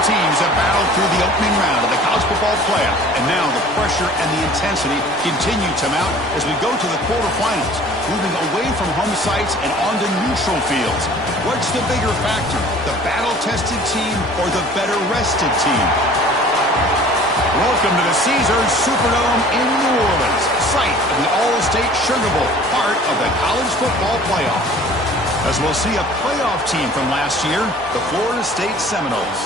teams have battled through the opening round of the college football playoff, and now the pressure and the intensity continue to mount as we go to the quarterfinals, moving away from home sites and onto neutral fields. What's the bigger factor, the battle-tested team or the better-rested team? Welcome to the Caesars Superdome in New Orleans, site of the All-State Sugar Bowl, part of the college football playoff. As we'll see a playoff team from last year, the Florida State Seminoles,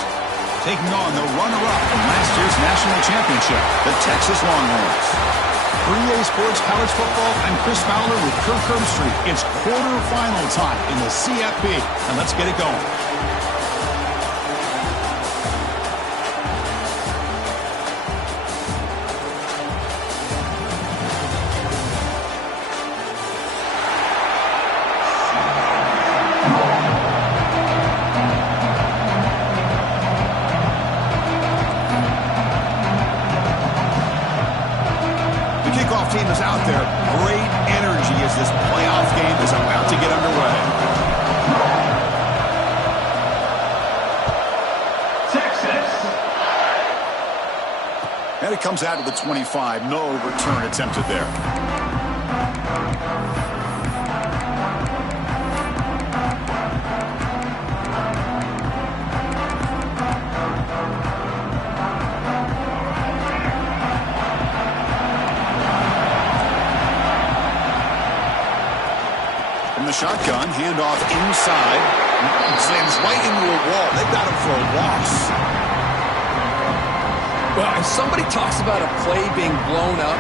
taking on the runner-up from last year's national championship, the Texas Longhorns. 3A Sports College Football, I'm Chris Fowler with Kirk Herbstreit. It's quarterfinal time in the CFP, and let's get it going. Team is out there. Great energy as this playoff game is about to get underway. Texas. And it comes out to the 25. No return attempted there. Shotgun, handoff inside, slams right into a wall. They got him for a loss. Well, if somebody talks about a play being blown up,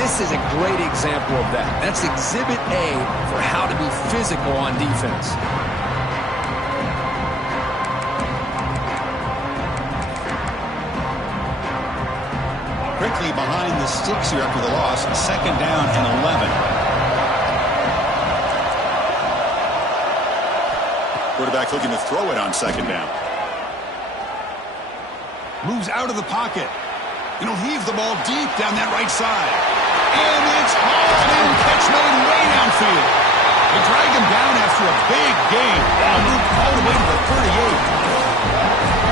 this is a great example of that. That's exhibit A for how to be physical on defense. Quickly behind the sticks here after the loss, 2nd down and 11. Quarterback looking to throw it on 2nd down. Moves out of the pocket. And he'll heave the ball deep down that right side. And it's hauled in. Catch made way downfield. They drag him down after a big gain. Moved all the way to the 38.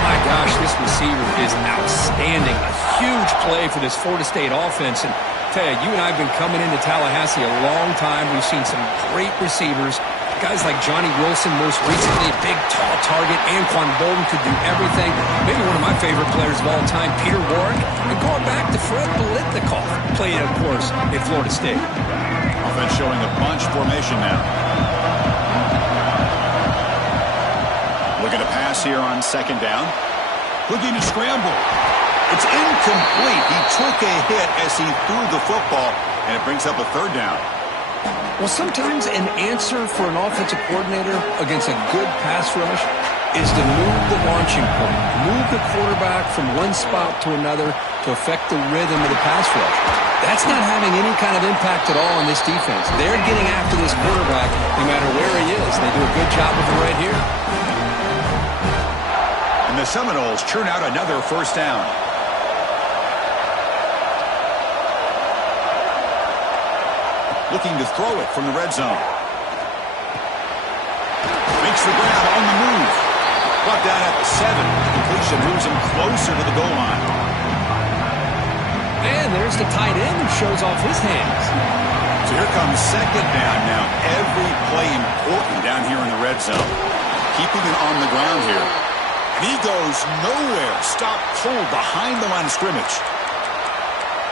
My gosh, this receiver is outstanding. A huge play for this Florida State offense. And tell you and I have been coming into Tallahassee a long time. We've seen some great receivers. Guys like Johnny Wilson, most recently, a big, tall target. Anquan Bolden could do everything. Maybe one of my favorite players of all time, Peter Warrick. And going back to Fred Biletnikoff, played, of course, at Florida State. Offense showing a bunch formation now. Looking to pass here on 2nd down. Looking to scramble. It's incomplete. He took a hit as he threw the football, and it brings up a 3rd down. Well, sometimes an answer for an offensive coordinator against a good pass rush is to move the launching point, move the quarterback from one spot to another to affect the rhythm of the pass rush. That's not having any kind of impact at all on this defense. They're getting after this quarterback no matter where he is. They do a good job of it right here. And the Seminoles churn out another 1st down. Looking to throw it from the red zone. Makes the grab on the move. Brought down at the 7. Completion moves him closer to the goal line. And there's the tight end who shows off his hands. So here comes 2nd down now. Every play important down here in the red zone. Keeping it on the ground here. And he goes nowhere. Stop cold behind the line of scrimmage.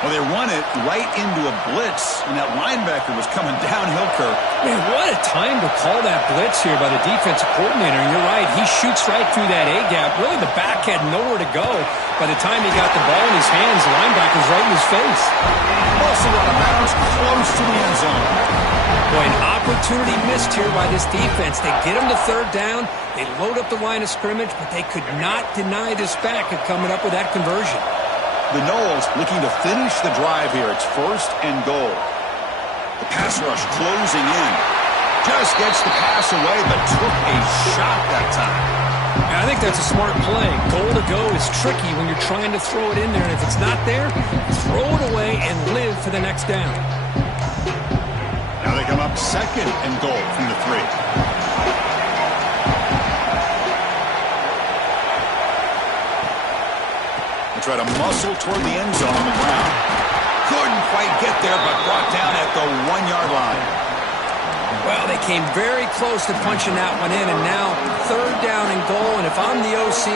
Well, they run it right into a blitz, and that linebacker was coming downhill, Kirk. Man, what a time to call that blitz here by the defensive coordinator. And you're right, he shoots right through that A-gap. Really, the back had nowhere to go. By the time he got the ball in his hands, the linebacker's right in his face. Also out of bounds, close to the end zone. Boy, an opportunity missed here by this defense. They get him to 3rd down. They load up the line of scrimmage, but they could not deny this back of coming up with that conversion. The Noles looking to finish the drive here. It's 1st and goal. The pass rush closing in. Just gets the pass away, but took a shot that time. Yeah, I think that's a smart play. Goal to go is tricky when you're trying to throw it in there, and if it's not there, throw it away and live for the next down. Now they come up 2nd and goal from the 3. They try to muscle toward the end zone on the ground. Couldn't quite get there, but brought down at the 1-yard line. Well, they came very close to punching that one in, and now 3rd down and goal. And if I'm the OC,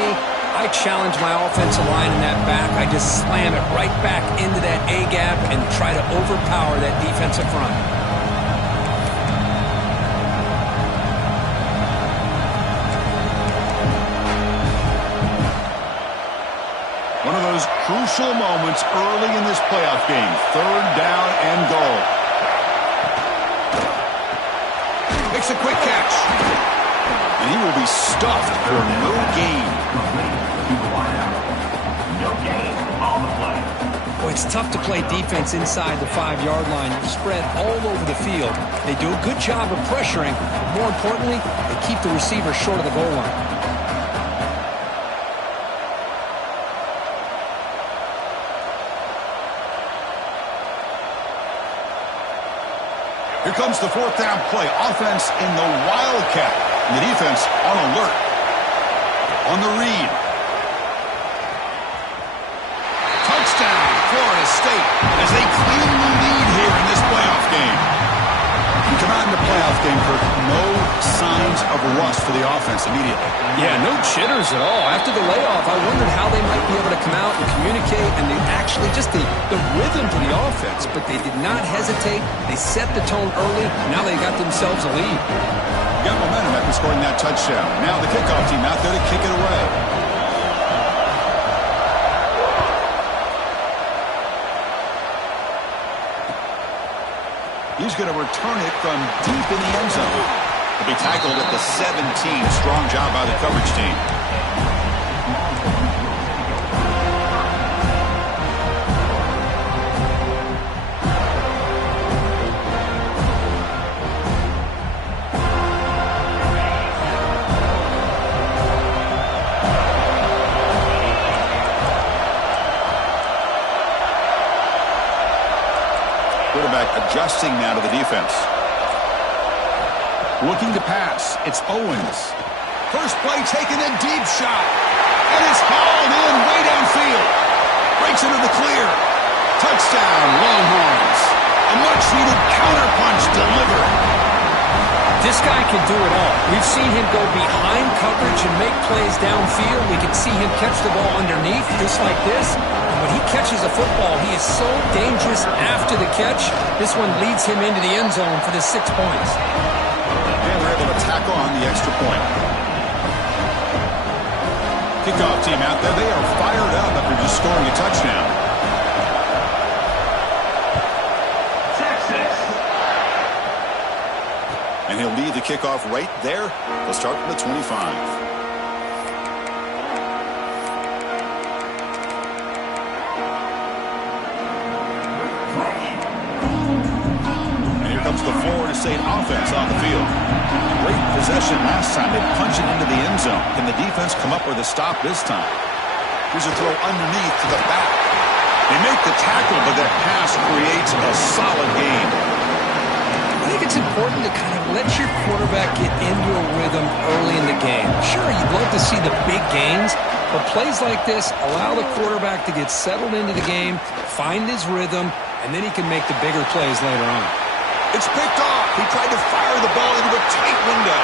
I challenge my offensive line in that back. I just slam it right back into that A-gap and try to overpower that defensive front. One of those crucial moments early in this playoff game. 3rd down and goal. Makes a quick catch. And he will be stuffed for no gain. Boy, it's tough to play defense inside the 5-yard line. You're spread all over the field. They do a good job of pressuring. But more importantly, they keep the receiver short of the goal line. Here comes the 4th down play. Offense in the Wildcat. And the defense on alert. On the read. Touchdown, Florida State, as they claim the lead here in this playoff game. You come out in the playoff game, Kirk, no signs of rust for the offense immediately. Yeah, no jitters at all. After the layoff, I wondered how they might be able to come out and communicate, and they actually just the rhythm to the offense, but they did not hesitate. They set the tone early. Now they got themselves a lead. Got momentum after scoring that touchdown. Now the kickoff team out there to kick it away. He's going to return it from deep in the end zone. He'll be tackled at the 17. Strong job by the coverage team. Quarterback adjusting now to the defense. Looking to pass. It's Owens. First play taking a deep shot. And it's hauled in way downfield. Breaks into the clear. Touchdown, Longhorns. A much-needed counterpunch delivered. This guy can do it all. We've seen him go behind coverage and make plays downfield. We can see him catch the ball underneath just like this. And when he catches a football, he is so dangerous after the catch. This one leads him into the end zone for the 6 points. And they're able to tack on the extra point. Kickoff team out there. They are fired up after just scoring a touchdown. And he'll lead the kickoff right there. They'll start from the 25. And here comes the Florida State offense on the field. Great possession last time. They punch it into the end zone. Can the defense come up with a stop this time? Here's a throw underneath to the back. They make the tackle, but that pass creates a solid gain. I think it's important to kind of let your quarterback get into a rhythm early in the game. Sure, you'd love to see the big gains, but plays like this allow the quarterback to get settled into the game, find his rhythm, and then he can make the bigger plays later on. It's picked off. He tried to fire the ball into a tight window.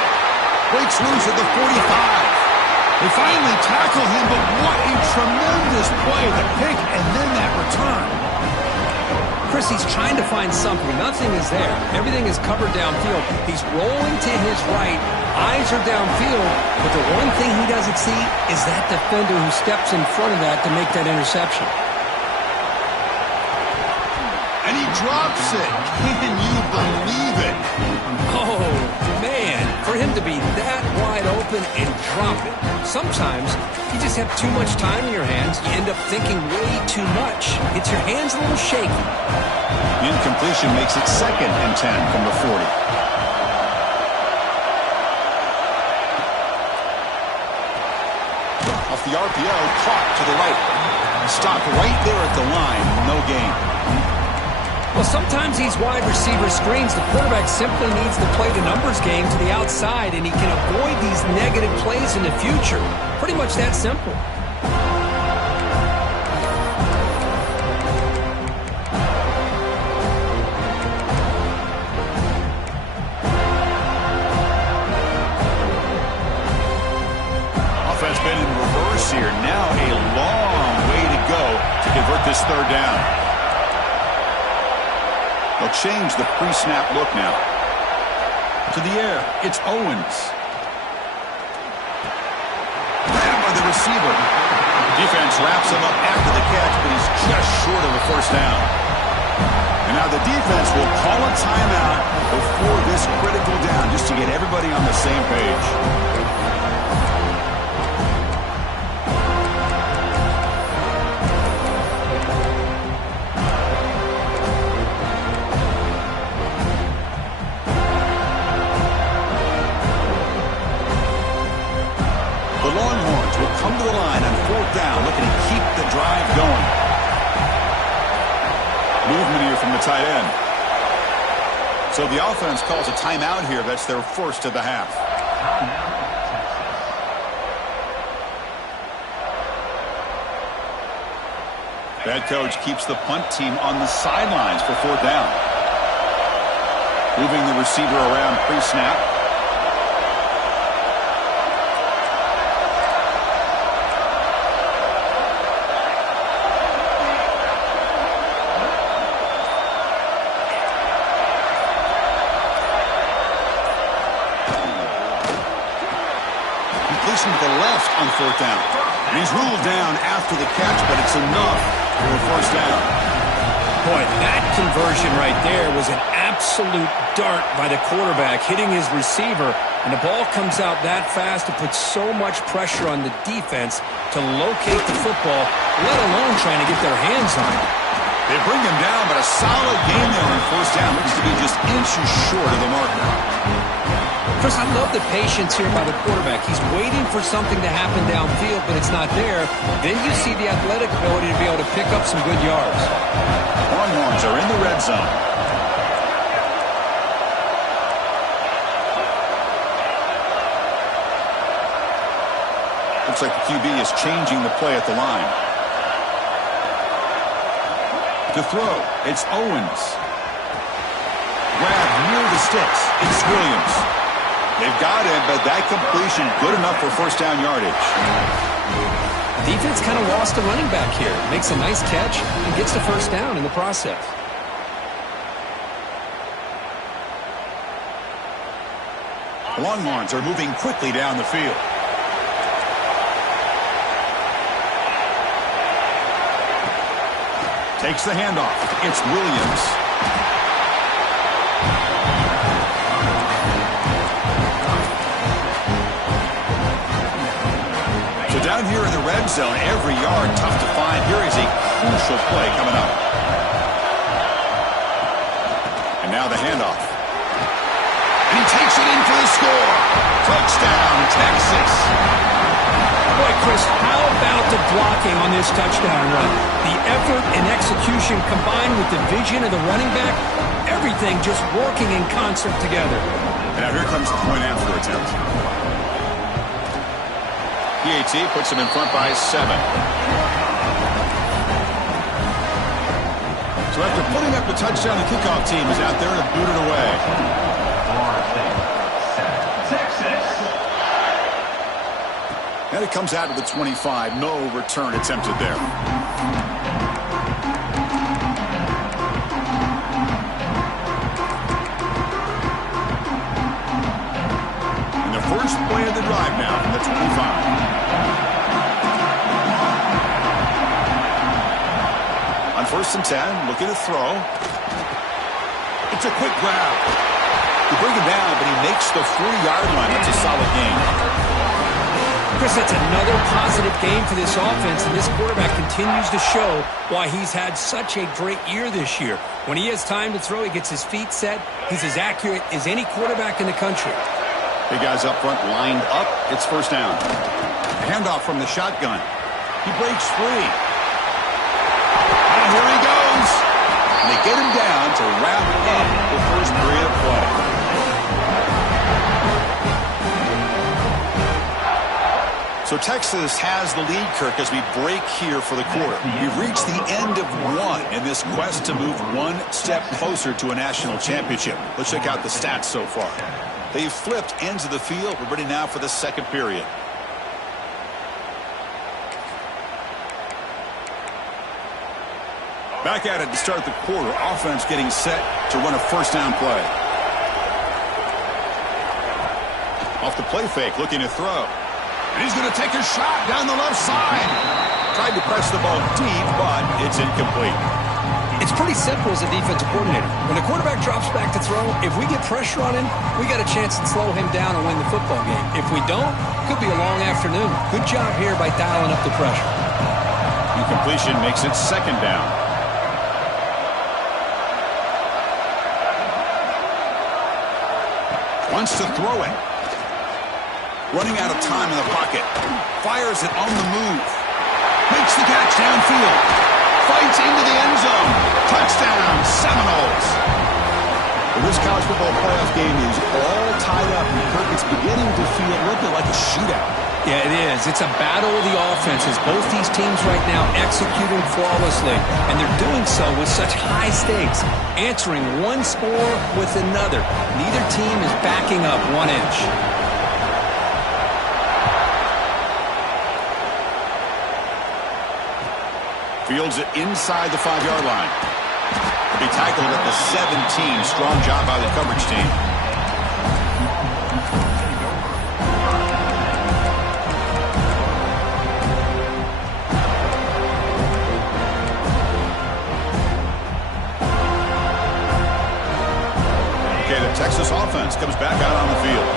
Breaks loose at the 45. They finally tackle him, but what a tremendous play. The pick and then that return. Chris, he's trying to find something. Nothing is there. Everything is covered downfield. He's rolling to his right. Eyes are downfield. But the one thing he doesn't see is that defender who steps in front of that to make that interception. And he drops it. Can you believe it? Oh, man. For him to be that wide open and drop it. Sometimes you just have too much time in your hands. You end up thinking way too much. Gets your hands a little shaky. Incompletion makes it 2nd and 10 from the 40. Off the RPO, caught to the right. Stopped right there at the line. No gain. Well, sometimes these wide receiver screens, the quarterback simply needs to play the numbers game to the outside, and he can avoid these negative plays in the future. Pretty much that simple. convert this third down. They'll change the pre-snap look now. To the air, it's Owens. Grabbed by the receiver. Defense wraps him up after the catch, but he's just short of a first down. And now the defense will call a timeout before this critical down, just to get everybody on the same page. Come to the line on fourth down, looking to keep the drive going. Movement here from the tight end. So the offense calls a timeout here. That's their first of the half. Head coach keeps the punt team on the sidelines for fourth down. Moving the receiver around pre-snap. To the left on fourth down. And he's ruled down after the catch, but it's enough for a first down. Boy, that conversion right there was an absolute dart by the quarterback, hitting his receiver, and the ball comes out that fast to put so much pressure on the defense to locate the football, let alone trying to get their hands on it. They bring him down, but a solid game there on first down. Looks to be just inches short of the marker. Chris, I love the patience here by the quarterback. He's waiting for something to happen downfield, but it's not there. Then you see the athletic ability to be able to pick up some good yards. Longhorns are in the red zone. Looks like the QB is changing the play at the line. To throw, it's Owens. Grab near the sticks, it's Williams. They've got him, but that completion good enough for first down yardage. Defense kind of lost a running back here. Makes a nice catch and gets the first down in the process. The Longhorns are moving quickly down the field. Takes the handoff. It's Williams. So down here in the red zone, every yard tough to find. Here is a crucial play coming up. And now the handoff. And he takes it in for the score. Touchdown, Texas. Boy, Chris, how about the blocking on this touchdown run? The effort and execution combined with the vision of the running back, everything just working in concert together. And now here comes the point after attempt. PAT puts him in front by 7. So after putting up the touchdown, the kickoff team is out there to boot it away. And it comes out to the 25. No return attempted there. And the first play of the drive now from the 25. On 1st and 10, looking to throw. It's a quick grab. You bring him down, but he makes the 40-yard line. That's a solid game. Chris, that's another positive game for this offense, and this quarterback continues to show why he's had such a great year this year. When he has time to throw, he gets his feet set. He's as accurate as any quarterback in the country. Big guys up front lined up. It's first down. Handoff from the shotgun. He breaks free. And here he goes. And they get him down to wrap up the first period of play. So Texas has the lead, Kirk, as we break here for the quarter. We've reached the end of one in this quest to move one step closer to a national championship. Let's check out the stats so far. They've flipped ends of the field. We're ready now for the second period. Back at it to start the quarter. Offense getting set to run a first down play. Off the play fake, looking to throw. And he's going to take a shot down the left side. Tried to press the ball deep, but it's incomplete. It's pretty simple as a defensive coordinator. When the quarterback drops back to throw, if we get pressure on him, we got a chance to slow him down and win the football game. If we don't, it could be a long afternoon. Good job here by dialing up the pressure. Incompletion makes it second down. Wants to throw it. Running out of time in the pocket. Fires it on the move. Makes the catch downfield. Fights into the end zone. Touchdown, Seminoles. Well, this college football playoff game is all tied up, and Kirk, it's beginning to feel a little bit like a shootout. Yeah, it is. It's a battle of the offenses. Both these teams right now executing flawlessly, and they're doing so with such high stakes, answering one score with another. Neither team is backing up 1 inch. Fields it inside the 5-yard line. He'll be tackled at the 17. Strong job by the coverage team. Okay, the Texas offense comes back out on the field.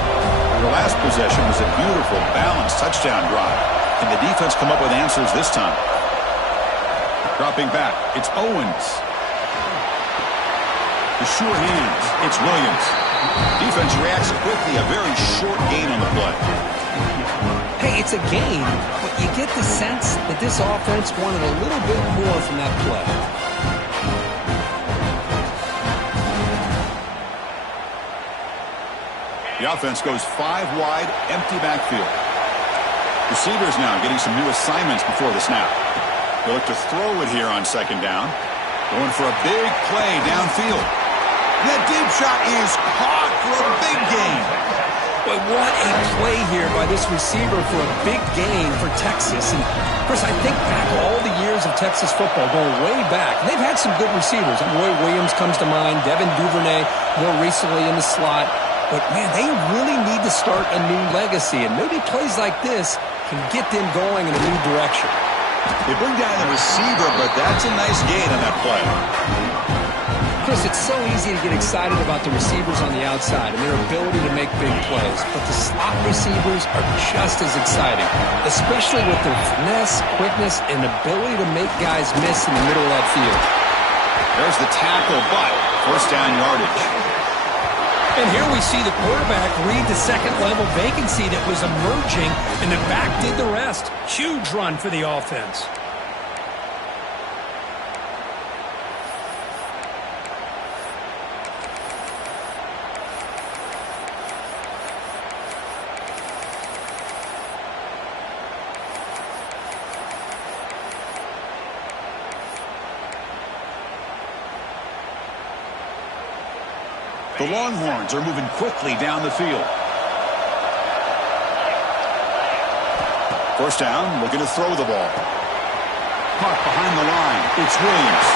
The last possession was a beautiful, balanced touchdown drive. Can the defense come up with answers this time? Dropping back, it's Owens. The sure hands, it's Williams. Defense reacts quickly, a very short gain on the play. Hey, it's a gain, but you get the sense that this offense wanted a little bit more from that play. The offense goes 5 wide, empty backfield. Receivers now getting some new assignments before the snap. They look to throw it here on second down. Going for a big play downfield. That deep shot is caught for a big gain. But what a play here by this receiver for a big gain for Texas. And, of course, I think back all the years of Texas football, going way back. They've had some good receivers. Roy Williams comes to mind, Devin Duvernay more recently in the slot. But, man, they really need to start a new legacy. And maybe plays like this can get them going in a new direction. They bring down the receiver, but that's a nice gain on that play. Chris, it's so easy to get excited about the receivers on the outside and their ability to make big plays, but the slot receivers are just as exciting, especially with their finesse, quickness, and ability to make guys miss in the middle of that field. There's the tackle, but first down yardage. And here we see the quarterback read the second-level vacancy that was emerging, and the back did the rest. Huge run for the offense. The Longhorns are moving quickly down the field. First down, looking to throw the ball. Caught behind the line. It's Williams.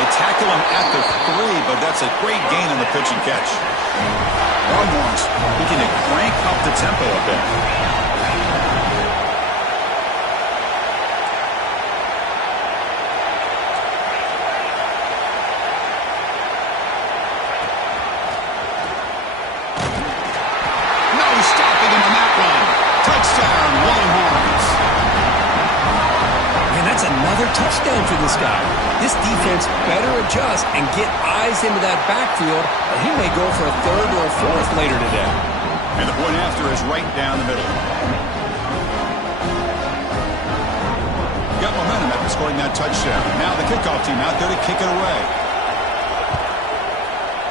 They tackle him at the 3, but that's a great gain on the pitch and catch. Longhorns looking to crank up the tempo a bit. Another touchdown for this guy. This defense better adjust and get eyes into that backfield, or he may go for a 3rd or a 4th later today. And the point after is right down the middle. Got momentum after scoring that touchdown. Now the kickoff team out there to kick it away.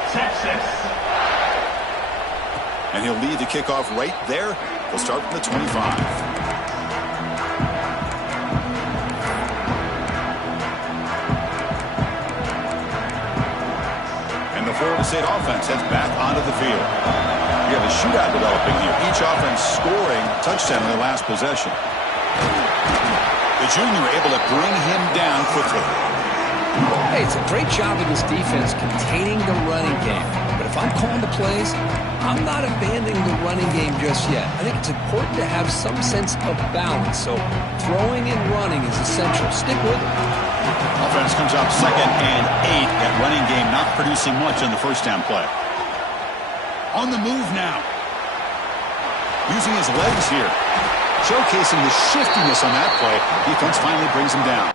Texas. And he'll lead the kickoff right there. They'll start from the 25. Florida State offense heads back onto the field. We have a shootout developing here. Each offense scoring a touchdown in their last possession. The junior able to bring him down quickly. Hey, it's a great job of this defense containing the running game. But if I'm calling the plays, I'm not abandoning the running game just yet. I think it's important to have some sense of balance. So throwing and running is essential. Stick with it. Offense comes up 2nd and 8. That running game not producing much on the first down play. On the move now. Using his legs here. Showcasing the shiftiness on that play. Defense finally brings him down.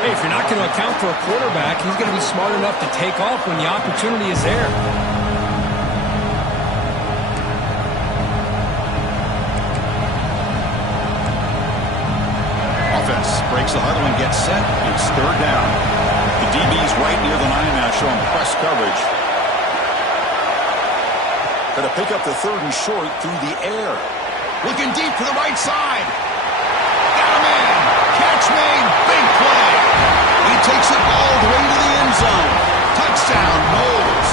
Hey, if you're not going to account for a quarterback, he's going to be smart enough to take off when the opportunity is there. Offense breaks the huddle and gets set. It's 3rd down. The DB's right near the line now, showing press coverage. Going to pick up the 3rd and short through the air. Looking deep to the right side. Got him in. Catch made. Big play. He takes it all the way to the end zone. Touchdown, Knowles.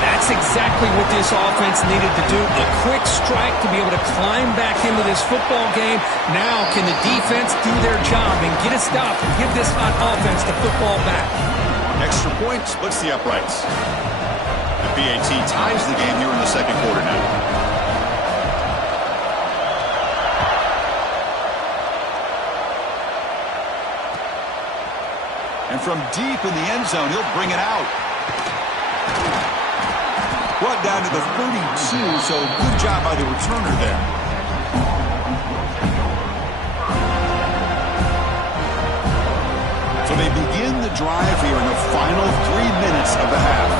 That's exactly what this offense needed to do. A quick strike to be able to climb back into this football game. Now can the defense do their job and get a stop and give this hot offense the football back? Extra point splits the uprights. The PAT ties the game here in the 2nd quarter now. And from deep in the end zone, he'll bring it out. Brought down to the 32, so good job by the returner there. So they begin the drive here in the final 3 minutes of the half.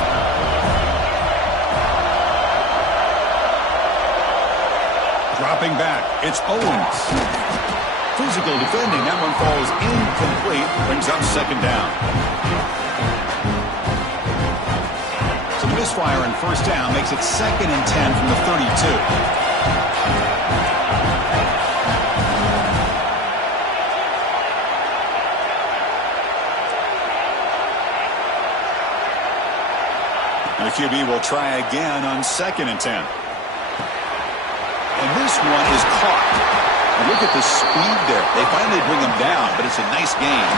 Dropping back, it's Owens. Physical defending, that one falls incomplete, brings up 2nd down. So the misfire in 1st down makes it 2nd and 10 from the 32. And the QB will try again on 2nd and 10. And this one is caught. And look at the speed there. They finally bring him down, but it's a nice game.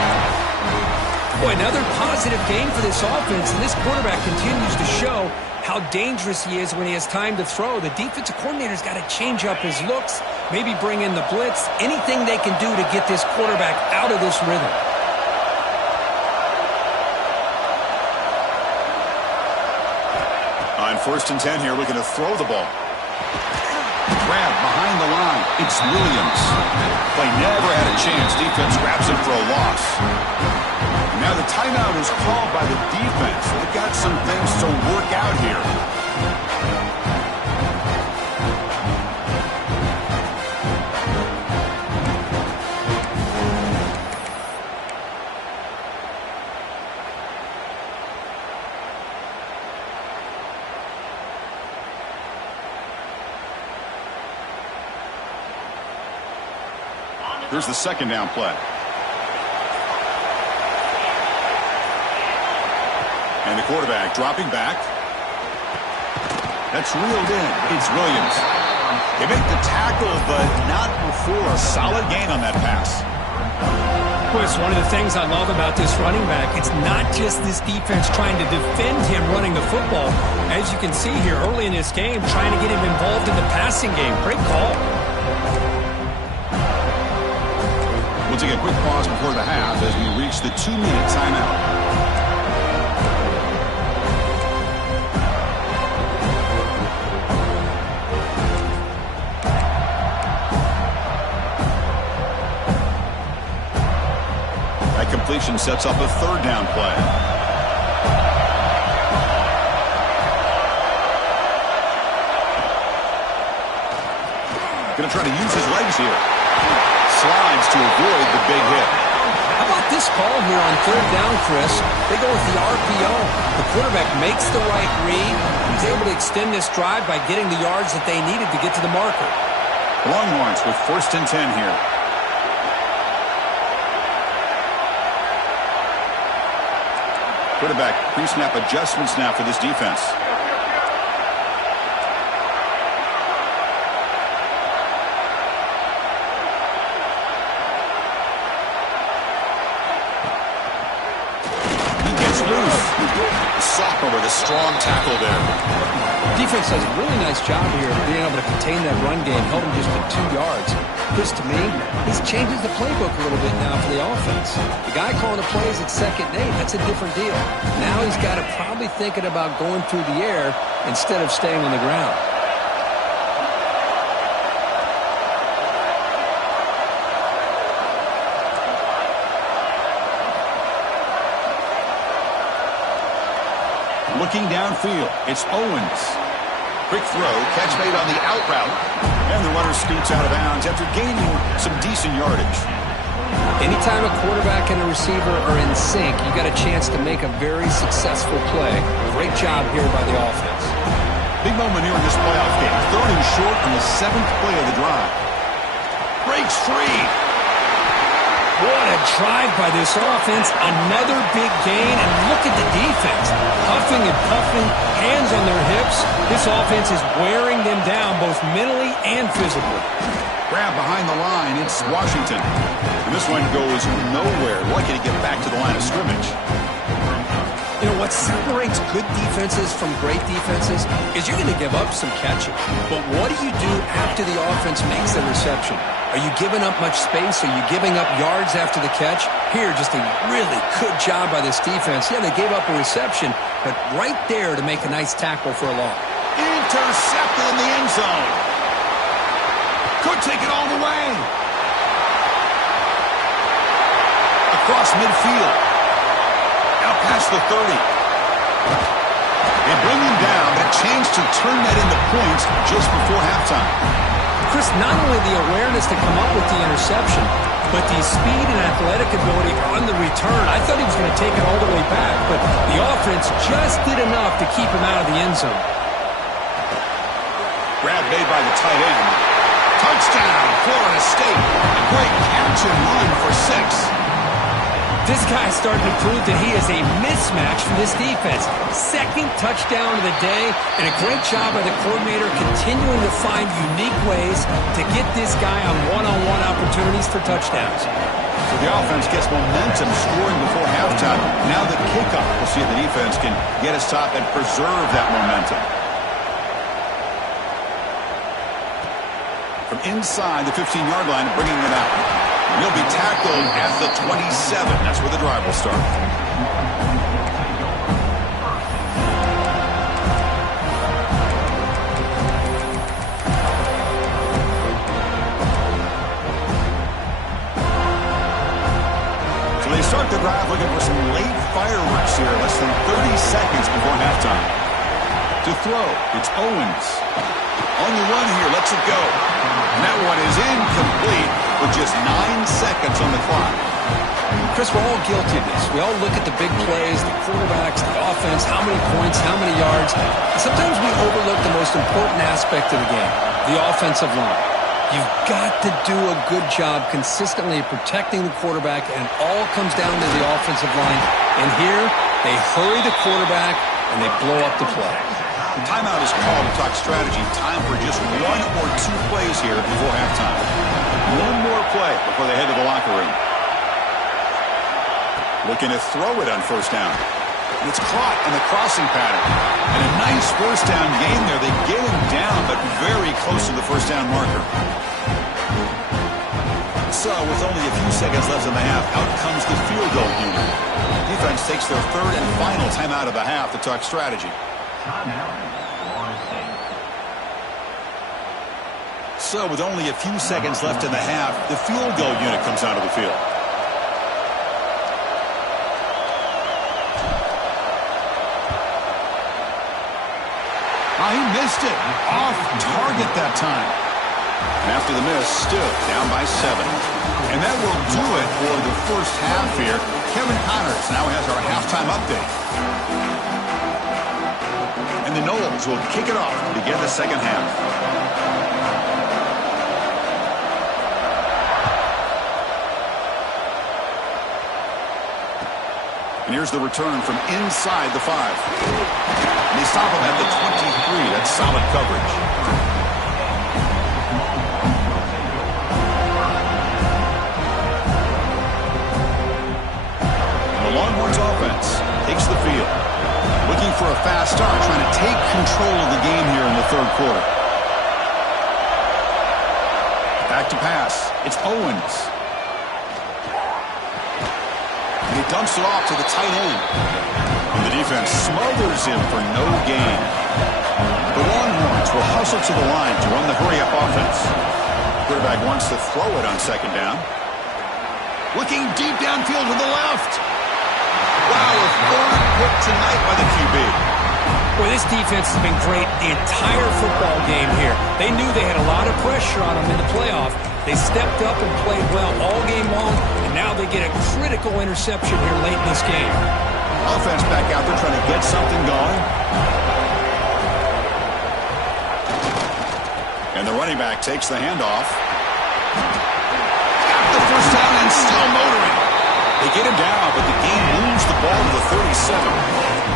Boy, another positive game for this offense, and this quarterback continues to show how dangerous he is when he has time to throw. The defensive coordinator's got to change up his looks, maybe bring in the blitz, anything they can do to get this quarterback out of this rhythm. On 1st and 10 here, looking to throw the ball. Grab behind the line. It's Williams. Play never had a chance. Defense grabs him for a loss. Now the timeout is called by the defense. They've got some things to work out here. Here's the 2nd down play. And the quarterback dropping back. That's reeled in. It's Williams. They make the tackle, but not before a solid gain on that pass. Well, it's one of the things I love about this running back. It's not just this defense trying to defend him running the football. As you can see here early in this game, trying to get him involved in the passing game. Great call. We'll take a quick pause before the half as we reach the 2-minute timeout. That completion sets up a 3rd down play. Going to try to use his legs here. Slides to avoid the big hit. How about this call here on 3rd down, Chris? They go with the RPO. The quarterback makes the right read. He's able to extend this drive by getting the yards that they needed to get to the marker. Longhorns with 1st and 10 here. Quarterback pre-snap adjustments now for this defense. He gets loose. Sophomore with a strong tackle there. Defense does a really nice job here of being able to contain that run game, held him just to 2 yards. Chris, to me, this changes the playbook a little bit now for the offense. The guy calling the plays at 2nd and 8, that's a different deal. Now he's got to probably thinking about going through the air instead of staying on the ground. Looking downfield, it's Owens. Quick throw, catch made on the out route. And the runner scoots out of bounds after gaining some decent yardage. Anytime a quarterback and a receiver are in sync, you got a chance to make a very successful play. Great job here by the offense. Big moment here in this playoff game. Third and short on the 7th play of the drive. Breaks free. What a drive by this offense. Another big gain, and look at the defense. Huffing and puffing, hands on their hips. This offense is wearing them down both mentally and physically. Grab behind the line, it's Washington. And this one goes nowhere. Lucky to get back to the line of scrimmage. You know, what separates good defenses from great defenses is you're going to give up some catching. But what do you do after the offense makes the reception? Are you giving up much space? Are you giving up yards after the catch? Here, just a really good job by this defense. Yeah, they gave up a reception, but right there to make a nice tackle for a loss. Intercepted in the end zone. Could take it all the way. Across midfield. Out past the 30. They bring him down, but a chance to turn that into points just before halftime. Chris, not only the awareness to come up with the interception, but the speed and athletic ability on the return. I thought he was going to take it all the way back, but the offense just did enough to keep him out of the end zone. Grab made by the tight end. Touchdown, Florida State. A great catch and run for 6. This guy's starting to prove that he is a mismatch for this defense. 2nd touchdown of the day, and a great job by the coordinator continuing to find unique ways to get this guy on one-on-one opportunities for touchdowns. So the offense gets momentum scoring before halftime. Now the kickoff. We'll see if the defense can get a stop and preserve that momentum. From inside the 15-yard line, bringing it out. He'll be tackled at the 27. That's where the drive will start. So they start the drive looking for some late fireworks here. Less than 30 seconds before halftime. To throw, it's Owens. On the run here, lets it go. And that one is incomplete with just 9 seconds on the clock. Chris, we're all guilty of this. We all look at the big plays, the quarterbacks, the offense, how many points, how many yards. And sometimes we overlook the most important aspect of the game, the offensive line. You've got to do a good job consistently protecting the quarterback, and it all comes down to the offensive line. And here, they hurry the quarterback, and they blow up the play. Timeout is called to talk strategy. Time for just 1 or 2 plays here before halftime. One more play before they head to the locker room. Looking to throw it on 1st down. And it's caught on the crossing pattern. And a nice 1st down gain there. They get him down, but very close to the 1st down marker. So with only a few seconds left in the half, out comes the field goal unit. Defense takes their 3rd and final timeout of the half to talk strategy. So with only a few seconds left in the half, the field goal unit comes out of the field. He missed it. Off target that time. And after the miss, still down by 7. And that will do it for the first half here. Kevin Connors now has our halftime update. And the Noles will kick it off to begin the second half. And here's the return from inside the 5. And they stop him at the 23. That's solid coverage. And the Longhorns offense takes the field. Looking for a fast start, trying to take control of the game here in the third quarter. Back to pass. It's Owens. And he dumps it off to the tight end. And the defense smothers him for no gain. The Longhorns will hustle to the line to run the hurry-up offense. Quarterback wants to throw it on second down. Looking deep downfield to the left. Wow, a third pick tonight by the QB. Boy, this defense has been great the entire football game here. They knew they had a lot of pressure on them in the playoff. They stepped up and played well all game long, and now they get a critical interception here late in this game. Offense back out there trying to get something going. And the running back takes the handoff. Got the first down and still motoring. They get him down, but the game moves the ball to the 37.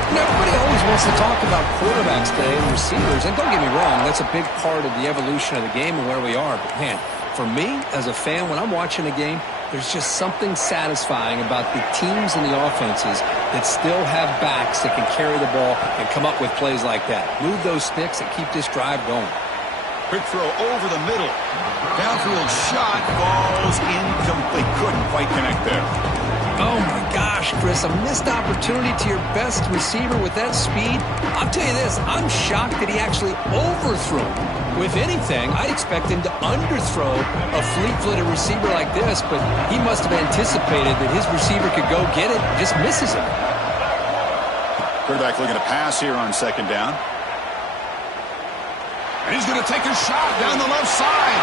Everybody always wants to talk about quarterbacks today and receivers, and don't get me wrong, that's a big part of the evolution of the game and where we are. But, man, for me, as a fan, when I'm watching a game, there's just something satisfying about the teams and the offenses that still have backs that can carry the ball and come up with plays like that. Move those sticks and keep this drive going. Quick throw over the middle. Downfield shot falls incomplete. Couldn't quite connect there. Oh, my gosh, Chris, a missed opportunity to your best receiver with that speed. I'll tell you this, I'm shocked that he actually overthrew him. With anything, I'd expect him to underthrow a fleet-footed receiver like this, but he must have anticipated that his receiver could go get it and just misses him. Quarterback looking to pass here on second down. And he's going to take a shot down the left side.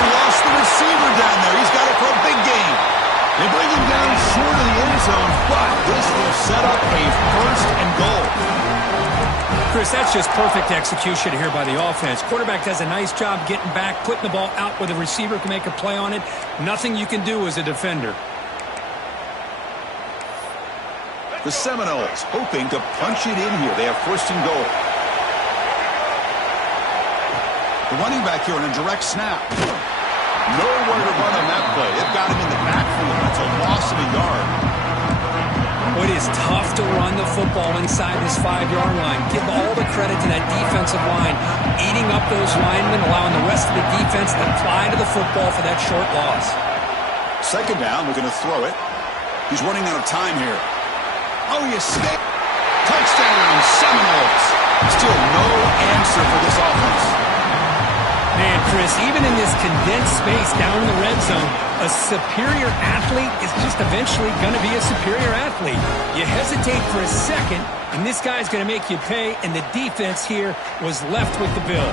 They lost the receiver down there. He's got it for a big gain. They bring him down short of the end zone, but this will set up a first and goal. Chris, that's just perfect execution here by the offense. Quarterback does a nice job getting back, putting the ball out where the receiver can make a play on it. Nothing you can do as a defender. The Seminoles hoping to punch it in here. They have first and goal. The running back here on a direct snap. Nowhere to run on that play. They've got him in the backfield. That's a loss of a yard. Well, it is tough to run the football inside this 5-yard line. Give all the credit to that defensive line, eating up those linemen, allowing the rest of the defense to fly to the football for that short loss. Second down, we're going to throw it. He's running out of time here. Oh, he escaped. Touchdown, Seminoles. Still no answer for this offense. Man, Chris, even in this condensed space down in the red zone, a superior athlete is just eventually going to be a superior athlete. You hesitate for a second, and this guy's going to make you pay, and the defense here was left with the bill.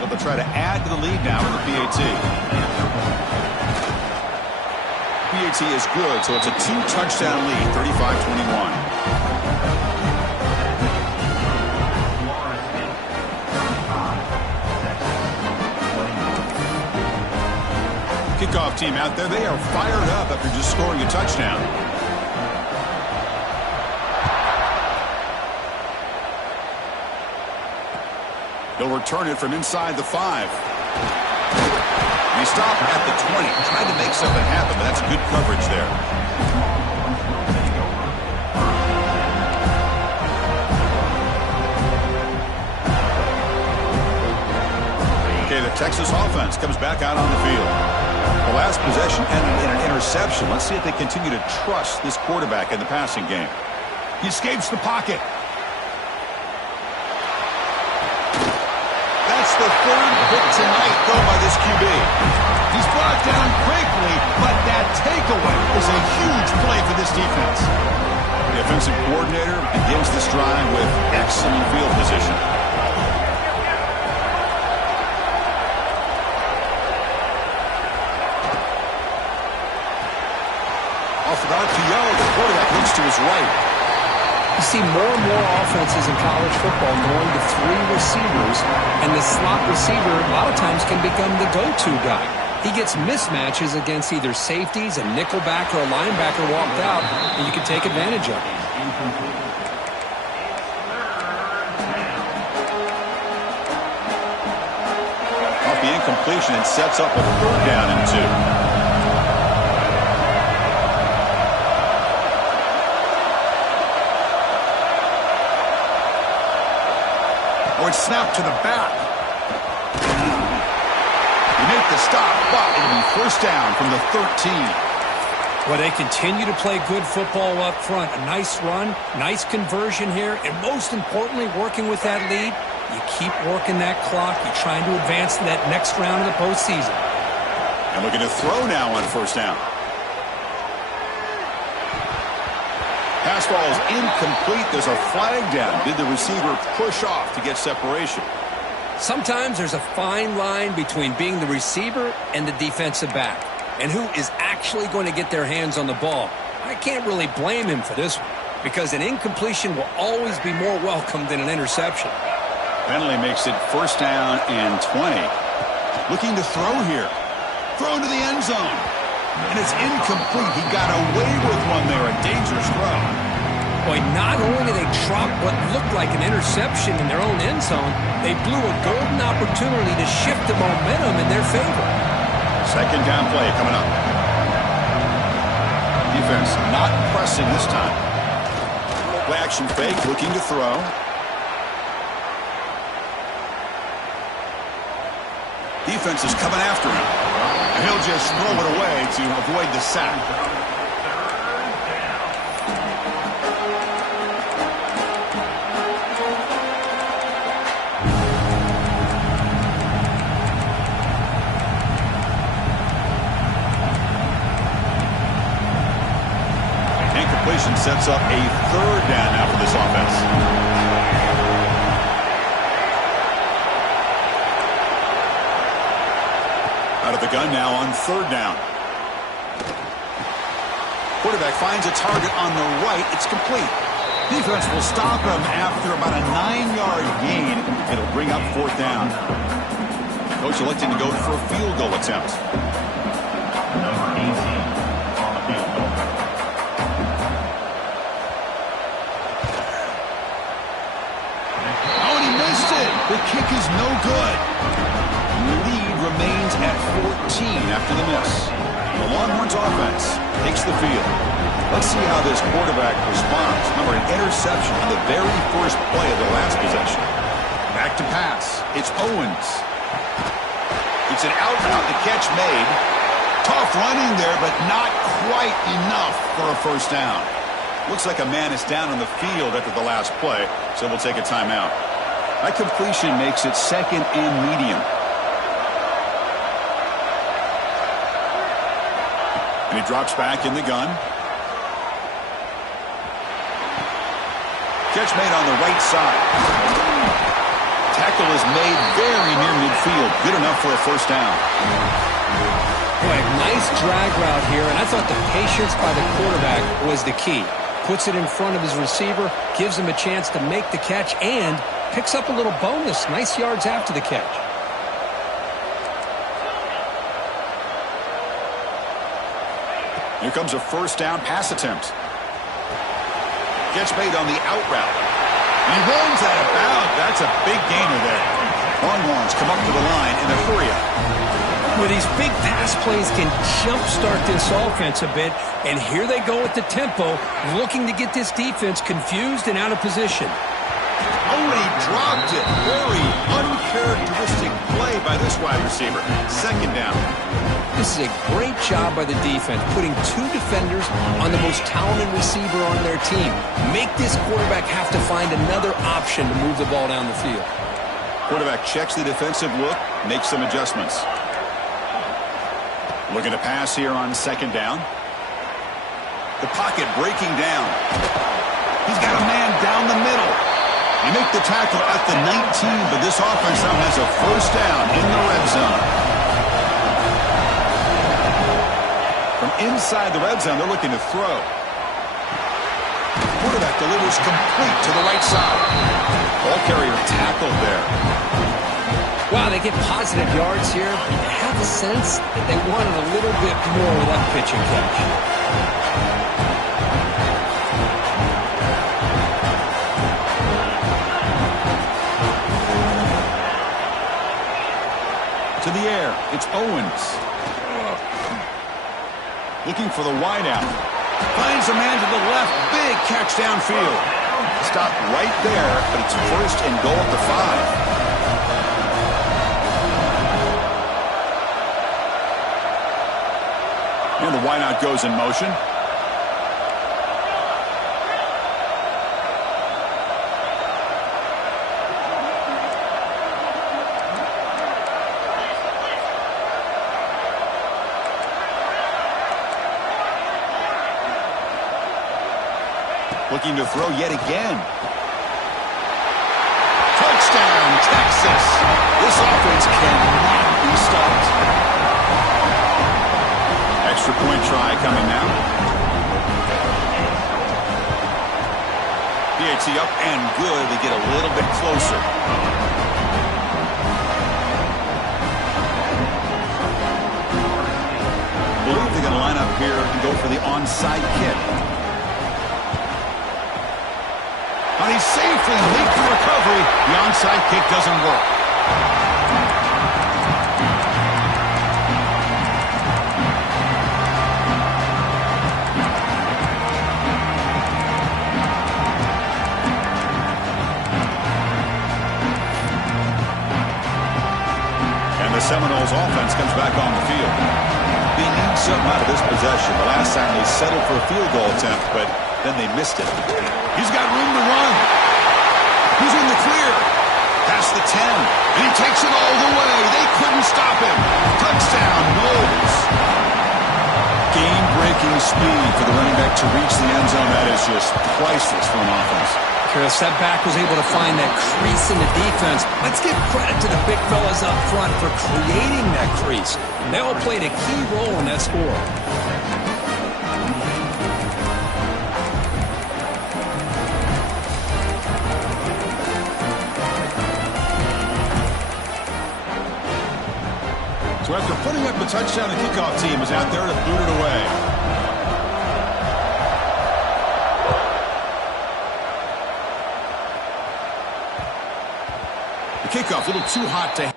So they'll try to add to the lead now in the PAT. PAT is good, so it's a 2-touchdown lead, 35-21. Kickoff team out there, they are fired up after just scoring a touchdown. They'll return it from inside the 5. They stop at the 20, trying to make something happen, but that's good coverage there. Okay, the Texas offense comes back out on the field. The last possession ended in an interception. Let's see if they continue to trust this quarterback in the passing game. He escapes the pocket. That's the third pick tonight thrown by this QB. He's brought down quickly, but that takeaway is a huge play for this defense. The offensive coordinator begins this drive with excellent field position. Off an RPO, the quarterback looks to his right. You see more and more offenses in college football going to 3 receivers, and the slot receiver a lot of times can become the go-to guy. He gets mismatches against either safeties, a nickelback, or a linebacker walked out, and you can take advantage of it. Off the incompletion, it sets up a 3rd down and 2. Or it's snapped to the back. You make the stop, but it'll be 1st down from the 13. Well, they continue to play good football up front. A nice run, nice conversion here, and most importantly, working with that lead, you keep working that clock. You're trying to advance to that next round of the postseason. And looking to throw now on 1st down. Pass ball is incomplete. There's a flag down. Did the receiver push off to get separation? Sometimes there's a fine line between being the receiver and the defensive back, and who is actually going to get their hands on the ball. I can't really blame him for this one, because an incompletion will always be more welcome than an interception. Penalty makes it 1st down and 20. Looking to throw here. Throw into the end zone. And it's incomplete. He got away with one there. A dangerous throw. Boy, not only did they drop what looked like an interception in their own end zone, they blew a golden opportunity to shift the momentum in their favor. 2nd down play coming up. Defense not pressing this time. Play action fake, looking to throw. Defense is coming after him. And he'll just throw it away to avoid the sack. Incompletion sets up a 3rd down now for this offense. Out of the gun now on 3rd down. Quarterback finds a target on the right. It's complete. Defense will stop him after about a 9-yard gain. It'll bring up 4th down. Coach electing to go for a field goal attempt. Number 18 on the field goal. Oh, and he missed it. The kick is no good. The lead remains at 14 after the miss. The Longhorns offense takes the field. Let's see how this quarterback responds. Remember, an interception on the very first play of the last possession. Back to pass. It's Owens. It's an out route. The catch made. Tough running there, but not quite enough for a 1st down. Looks like a man is down on the field after the last play, so we'll take a timeout. That completion makes it 2nd and medium. And he drops back in the gun. Catch made on the right side. Tackle is made very near midfield. Good enough for a 1st down. Boy, nice drag route here, and I thought the patience by the quarterback was the key. Puts it in front of his receiver, gives him a chance to make the catch, and picks up a little bonus. Nice yards after the catch. Here comes a 1st down pass attempt. Catch made on the out route. And he runs out of bounds. That's a big gainer there. Longhorns come up to the line in a hurry-up. Well, these big pass plays can jumpstart this offense a bit, and here they go at the tempo, looking to get this defense confused and out of position. Oh, he dropped it. Very uncharacteristic play by this wide receiver. 2nd down. This is a great job by the defense, putting 2 defenders on the most talented receiver on their team. Make this quarterback have to find another option to move the ball down the field. Quarterback checks the defensive look, makes some adjustments. Looking to pass here on 2nd down. The pocket breaking down. He's got a man down the middle. You make the tackle at the 19, but this offense now has a 1st down in the red zone. From inside the red zone, they're looking to throw. Quarterback delivers complete to the right side. Ball carrier tackled there. Wow, they get positive yards here. I have a sense that they wanted a little bit more with that pitch and catch. To the air, it's Owens. Looking for the wideout. Finds a man to the left. Big catch downfield. Stop right there, but it's first and goal at the 5. And the wideout goes in motion. Looking to throw yet again. Touchdown, Texas. This offense cannot be stopped. Extra point try coming now. PAT up and good. They get a little bit closer. I believe they're going to line up here and go for the onside kick. And he safely leaped the recovery. The onside kick doesn't work. And the Seminoles offense comes back on the field. They need something out of this possession. The last time they settled for a field goal attempt, but then they missed it. He's got room to run. He's in the clear. Past the 10. And he takes it all the way. They couldn't stop him. Touchdown, Wolves. Game-breaking speed for the running back to reach the end zone. That is just priceless for an offense. Chris, that back was able to find that crease in the defense. Let's give credit to the big fellas up front for creating that crease. They all played a key role in that score. So after putting up the touchdown, the kickoff team is out there to boot it away. The kickoff a little too hot to...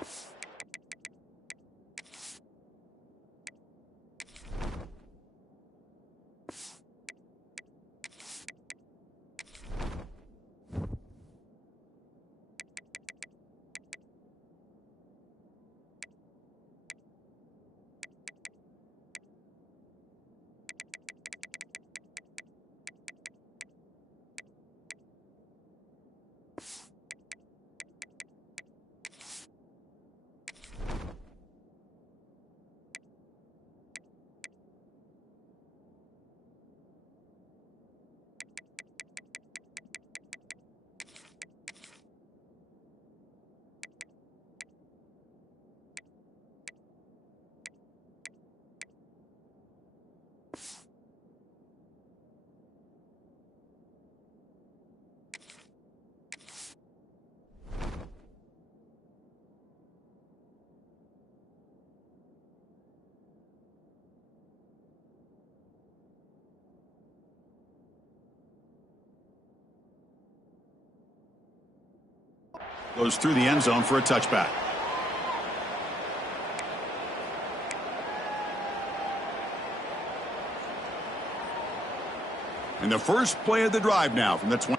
Goes through the end zone for a touchback. And the first play of the drive now from the 20.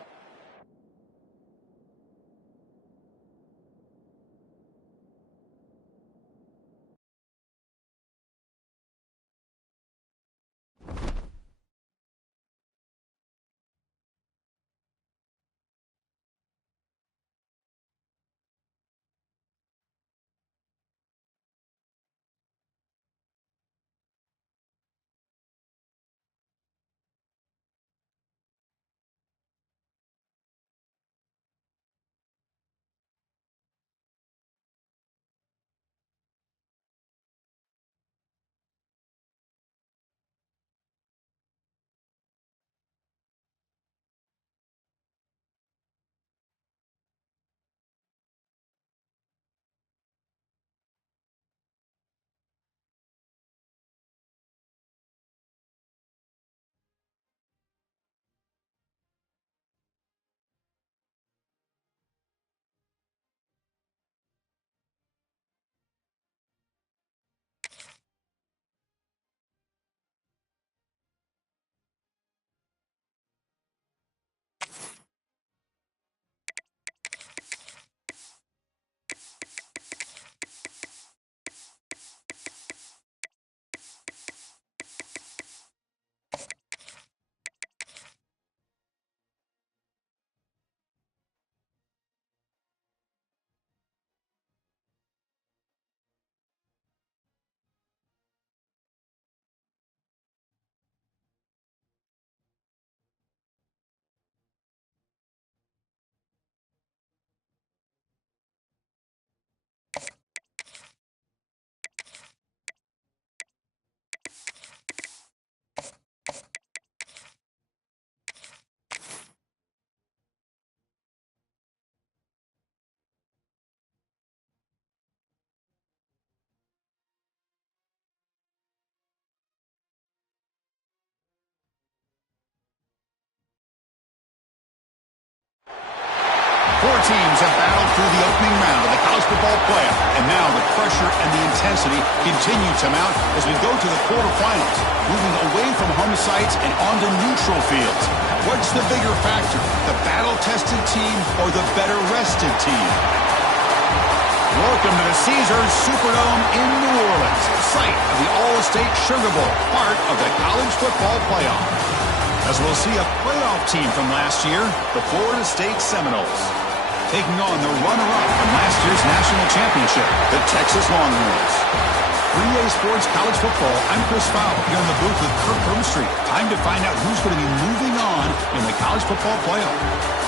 teams have battled through the opening round of the college football playoff, and now the pressure and the intensity continue to mount as we go to the quarterfinals, moving away from home sites and onto neutral fields. What's the bigger factor, the battle-tested team or the better-rested team? Welcome to the Caesars Superdome in New Orleans, site of the All-State Sugar Bowl, part of the college football playoff. As we'll see a playoff team from last year, the Florida State Seminoles, taking on the runner-up from last year's national championship, the Texas Longhorns. 3A Sports College Football, I'm Chris Fowler, here in the booth with Kirk Overstreet. Time to find out who's going to be moving on in the college football playoff.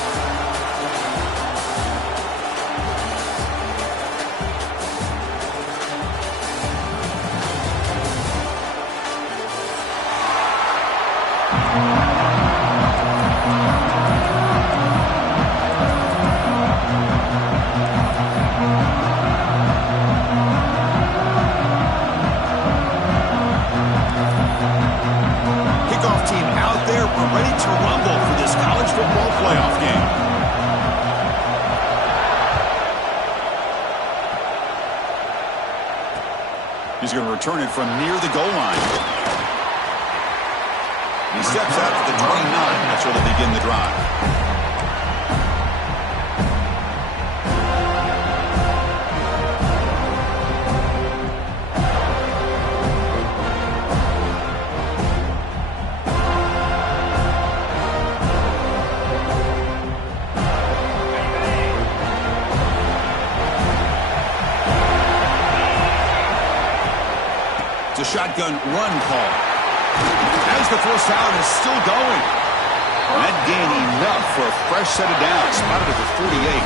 He's going to return it from near the goal line. He steps out to the 29. That's where they begin the drive. It's a shotgun run call. As the first down is still going. That gain enough for a fresh set of downs. Spotted at the 48.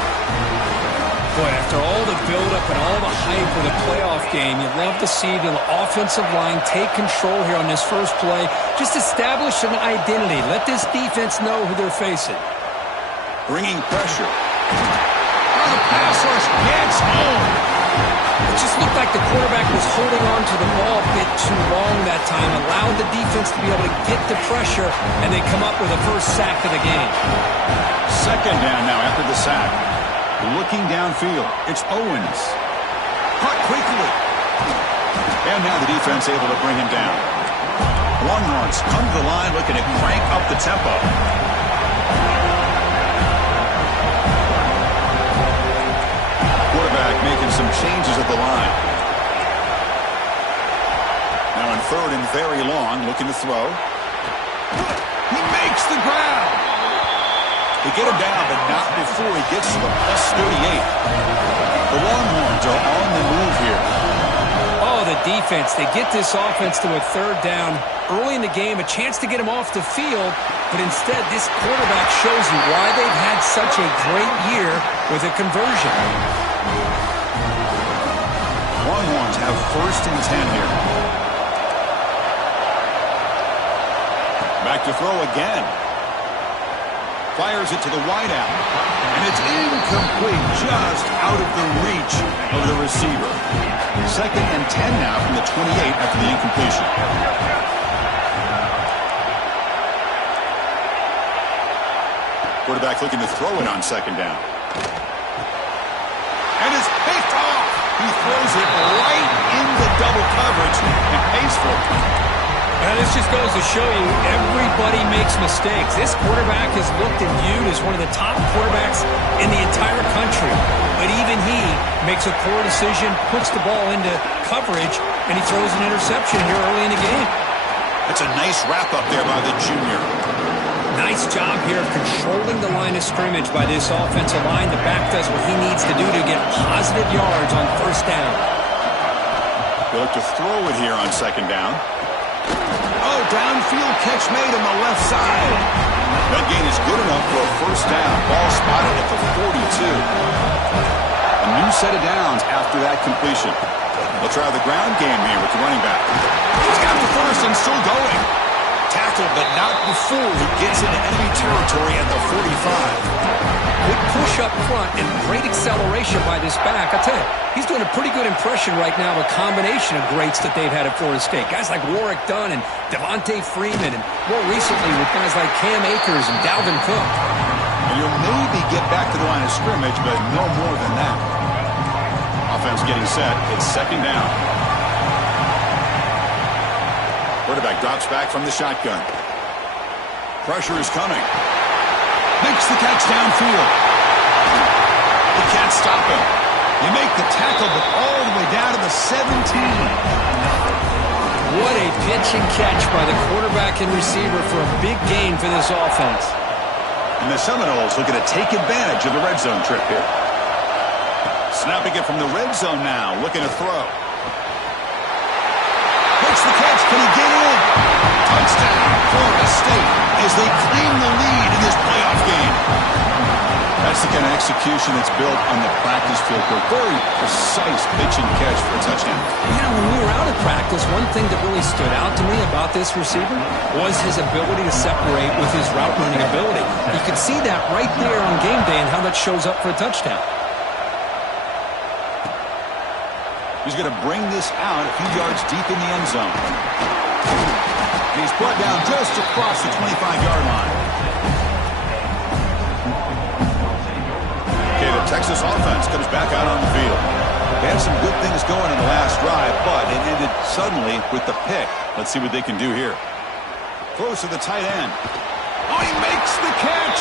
Boy, after all the buildup and all the hype for the playoff game, you'd love to see the offensive line take control here on this first play. Just establish an identity. Let this defense know who they're facing. Bringing pressure. Oh, the pass rush gets home. It just looked like the quarterback was holding on to the ball a bit too long that time, allowed the defense to be able to get the pressure, and they come up with a first sack of the game. Second down now after the sack. Looking downfield, it's Owens. Caught quickly. And now the defense able to bring him down. Longhorns come to the line looking to crank up the tempo. Quarterback making some changes at the line. Now in third and very long, looking to throw. He makes the grab. They get him down, but not before he gets to the plus 38. The Longhorns are on the move here. Oh, the defense. They get this offense to a third down early in the game, a chance to get him off the field, but instead this quarterback shows you why they've had such a great year with a conversion. Longhorns have first and 10 here. Back to throw again. Fires it to the wideout. And it's incomplete, just out of the reach of the receiver. Second and 10 now from the 28 after the incompletion. Quarterback looking to throw it on second down. And it's picked off. He throws it right into double coverage and pays for it. And this just goes to show you everybody makes mistakes. This quarterback is looked and viewed as one of the top quarterbacks in the entire country. But even he makes a poor decision, puts the ball into coverage, and he throws an interception here early in the game. That's a nice wrap-up there by the junior. Nice job here of controlling the line of scrimmage by this offensive line. The back does what he needs to do to get positive yards on first down. They look to throw it here on second down. Oh, downfield catch made on the left side. That gain is good enough for a first down. Ball spotted at the 42. A new set of downs after that completion. They'll try the ground game here with the running back. He's got the first and still going. Tackled, but not before he gets into enemy territory at the 45. Good push up front and great acceleration by this back. I tell you, he's doing a pretty good impression right now of a combination of greats that they've had at Florida State. Guys like Warwick Dunn and Devontae Freeman, and more recently with guys like Cam Akers and Dalvin Cook. And you'll maybe get back to the line of scrimmage, but no more than that. Offense getting set. It's second down. Quarterback drops back from the shotgun. Pressure is coming. Makes the catch downfield. You can't stop him. You make the tackle, but all the way down to the 17. What a pitch and catch by the quarterback and receiver for a big gain for this offense. And the Seminoles looking to take advantage of the red zone trip here. Snapping it from the red zone now, looking to throw. Makes the catch, can he get in? Touchdown, Florida State, as they claim the lead in this playoff game. That's the kind of execution that's built on the practice field. A very precise pitch and catch for a touchdown. Yeah, when we were out at practice, one thing that really stood out to me about this receiver was his ability to separate with his route running ability. You could see that right there on game day and how that shows up for a touchdown. He's going to bring this out a few yards deep in the end zone. He's brought down just across the 25-yard line. Okay, the Texas offense comes back out on the field. They had some good things going in the last drive, but it ended suddenly with the pick. Let's see what they can do here. Throws to the tight end. Oh, he makes the catch!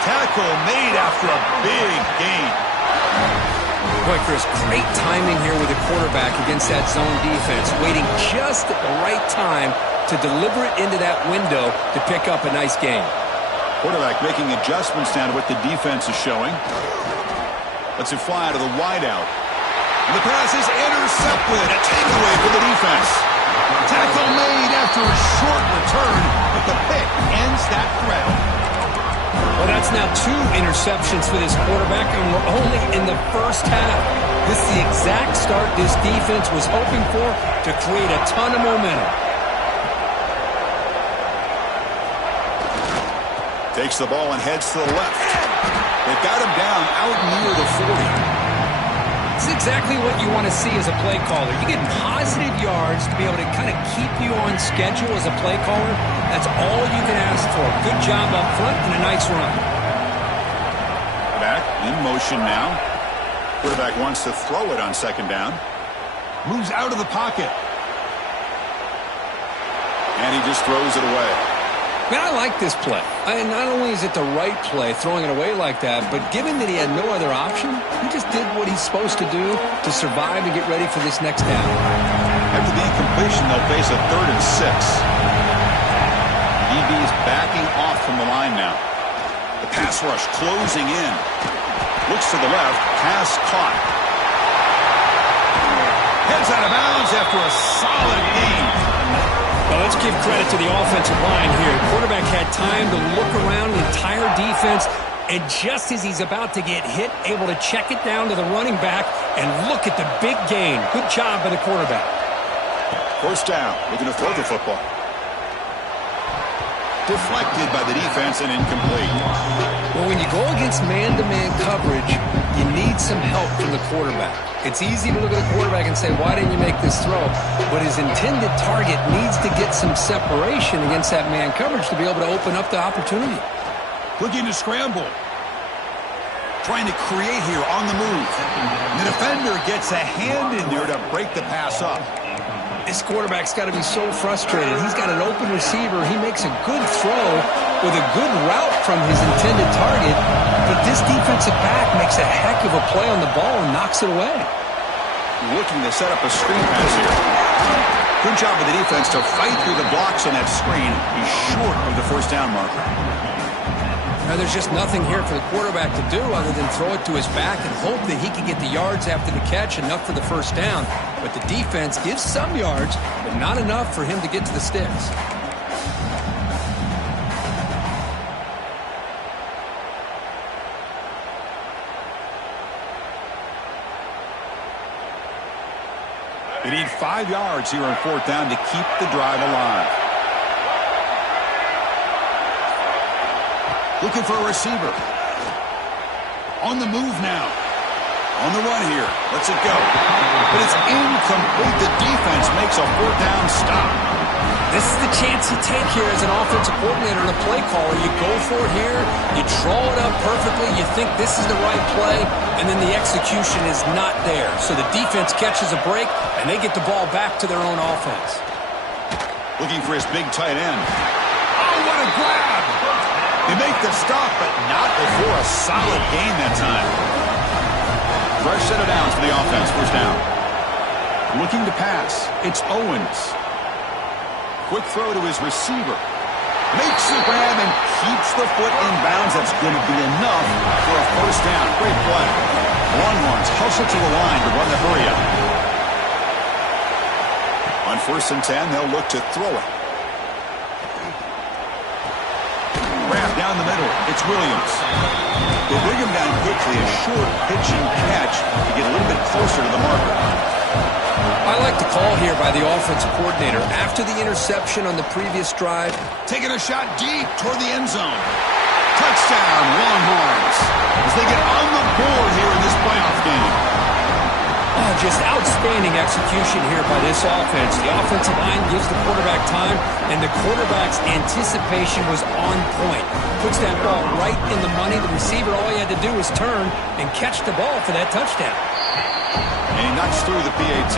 Tackle made after a big gain. Boy, Chris, great timing here with the quarterback against that zone defense, waiting just at the right time to deliver it into that window to pick up a nice gain. Quarterback making adjustments down to what the defense is showing. Lets it fly to the wideout. And the pass is intercepted. A takeaway for the defense. Tackle made after a short return, but the pick ends that threat. Well, that's now 2 interceptions for this quarterback, and we're only in the first half. This is the exact start this defense was hoping for to create a ton of momentum. Takes the ball and heads to the left. They've got him down out near the 40. It's exactly what you want to see as a play caller. You get positive yards to be able to kind of keep you on schedule as a play caller. That's all you can ask for. Good job up front and a nice run. Back in motion now. Quarterback wants to throw it on second down. Moves out of the pocket. And he just throws it away. Man, I like this play. Not only is it the right play, throwing it away like that, but given that he had no other option, he just did what he's supposed to do to survive and get ready for this next down. After the incompletion, they'll face a 3rd and 6. DB is backing off from the line now. The pass rush closing in. Looks to the left. Pass caught. Heads out of bounds after a solid gain. Well, let's give credit to the offensive line here. The quarterback had time to look around the entire defense, and just as he's about to get hit, able to check it down to the running back and look at the big gain. Good job by the quarterback. First down. Looking to throw the football. Deflected by the defense and incomplete. Well, when you go against man-to-man coverage, you need some help from the quarterback. It's easy to look at the quarterback and say, why didn't you make this throw? But his intended target needs to get some separation against that man coverage to be able to open up the opportunity. Looking to scramble. Trying to create here on the move. And the defender gets a hand in there to break the pass up. This quarterback's got to be so frustrated. He's got an open receiver. He makes a good throw with a good route from his intended target, but this defensive back makes a heck of a play on the ball and knocks it away. Looking to set up a screen pass here. Good job with the defense to fight through the blocks on that screen. He's short of the first down marker. Now, there's just nothing here for the quarterback to do other than throw it to his back and hope that he can get the yards after the catch, enough for the first down. But the defense gives some yards, but not enough for him to get to the sticks. They need 5 yards here on 4th down to keep the drive alive. Looking for a receiver. On the move now. On the run here. Lets it go. But it's incomplete. The defense makes a 4th down stop. This is the chance you take here as an offensive coordinator and a play caller. You go for it here, you draw it up perfectly, you think this is the right play, and then the execution is not there. So the defense catches a break, and they get the ball back to their own offense. Looking for his big tight end. Oh, what a grab! They make the stop, but not before a solid gain that time. Fresh set of downs for the offense, first down. Looking to pass, it's Owens. Quick throw to his receiver. Makes the grab and keeps the foot in bounds. That's going to be enough for a first down. Great play. Longhorns hustle to the line to run the hurry up. On 1st and 10, they'll look to throw it. Wrap down the middle. It's Williams. They bring him down quickly. A short pitch and catch to get a little bit closer to the marker. I like the call here by the offensive coordinator. After the interception on the previous drive, taking a shot deep toward the end zone. Touchdown, Longhorns, as they get on the board here in this playoff game. Oh, just outstanding execution here by this offense. The offensive line gives the quarterback time, and the quarterback's anticipation was on point. Puts that ball right in the money. The receiver, all he had to do was turn and catch the ball for that touchdown. And he knocks through the PAT.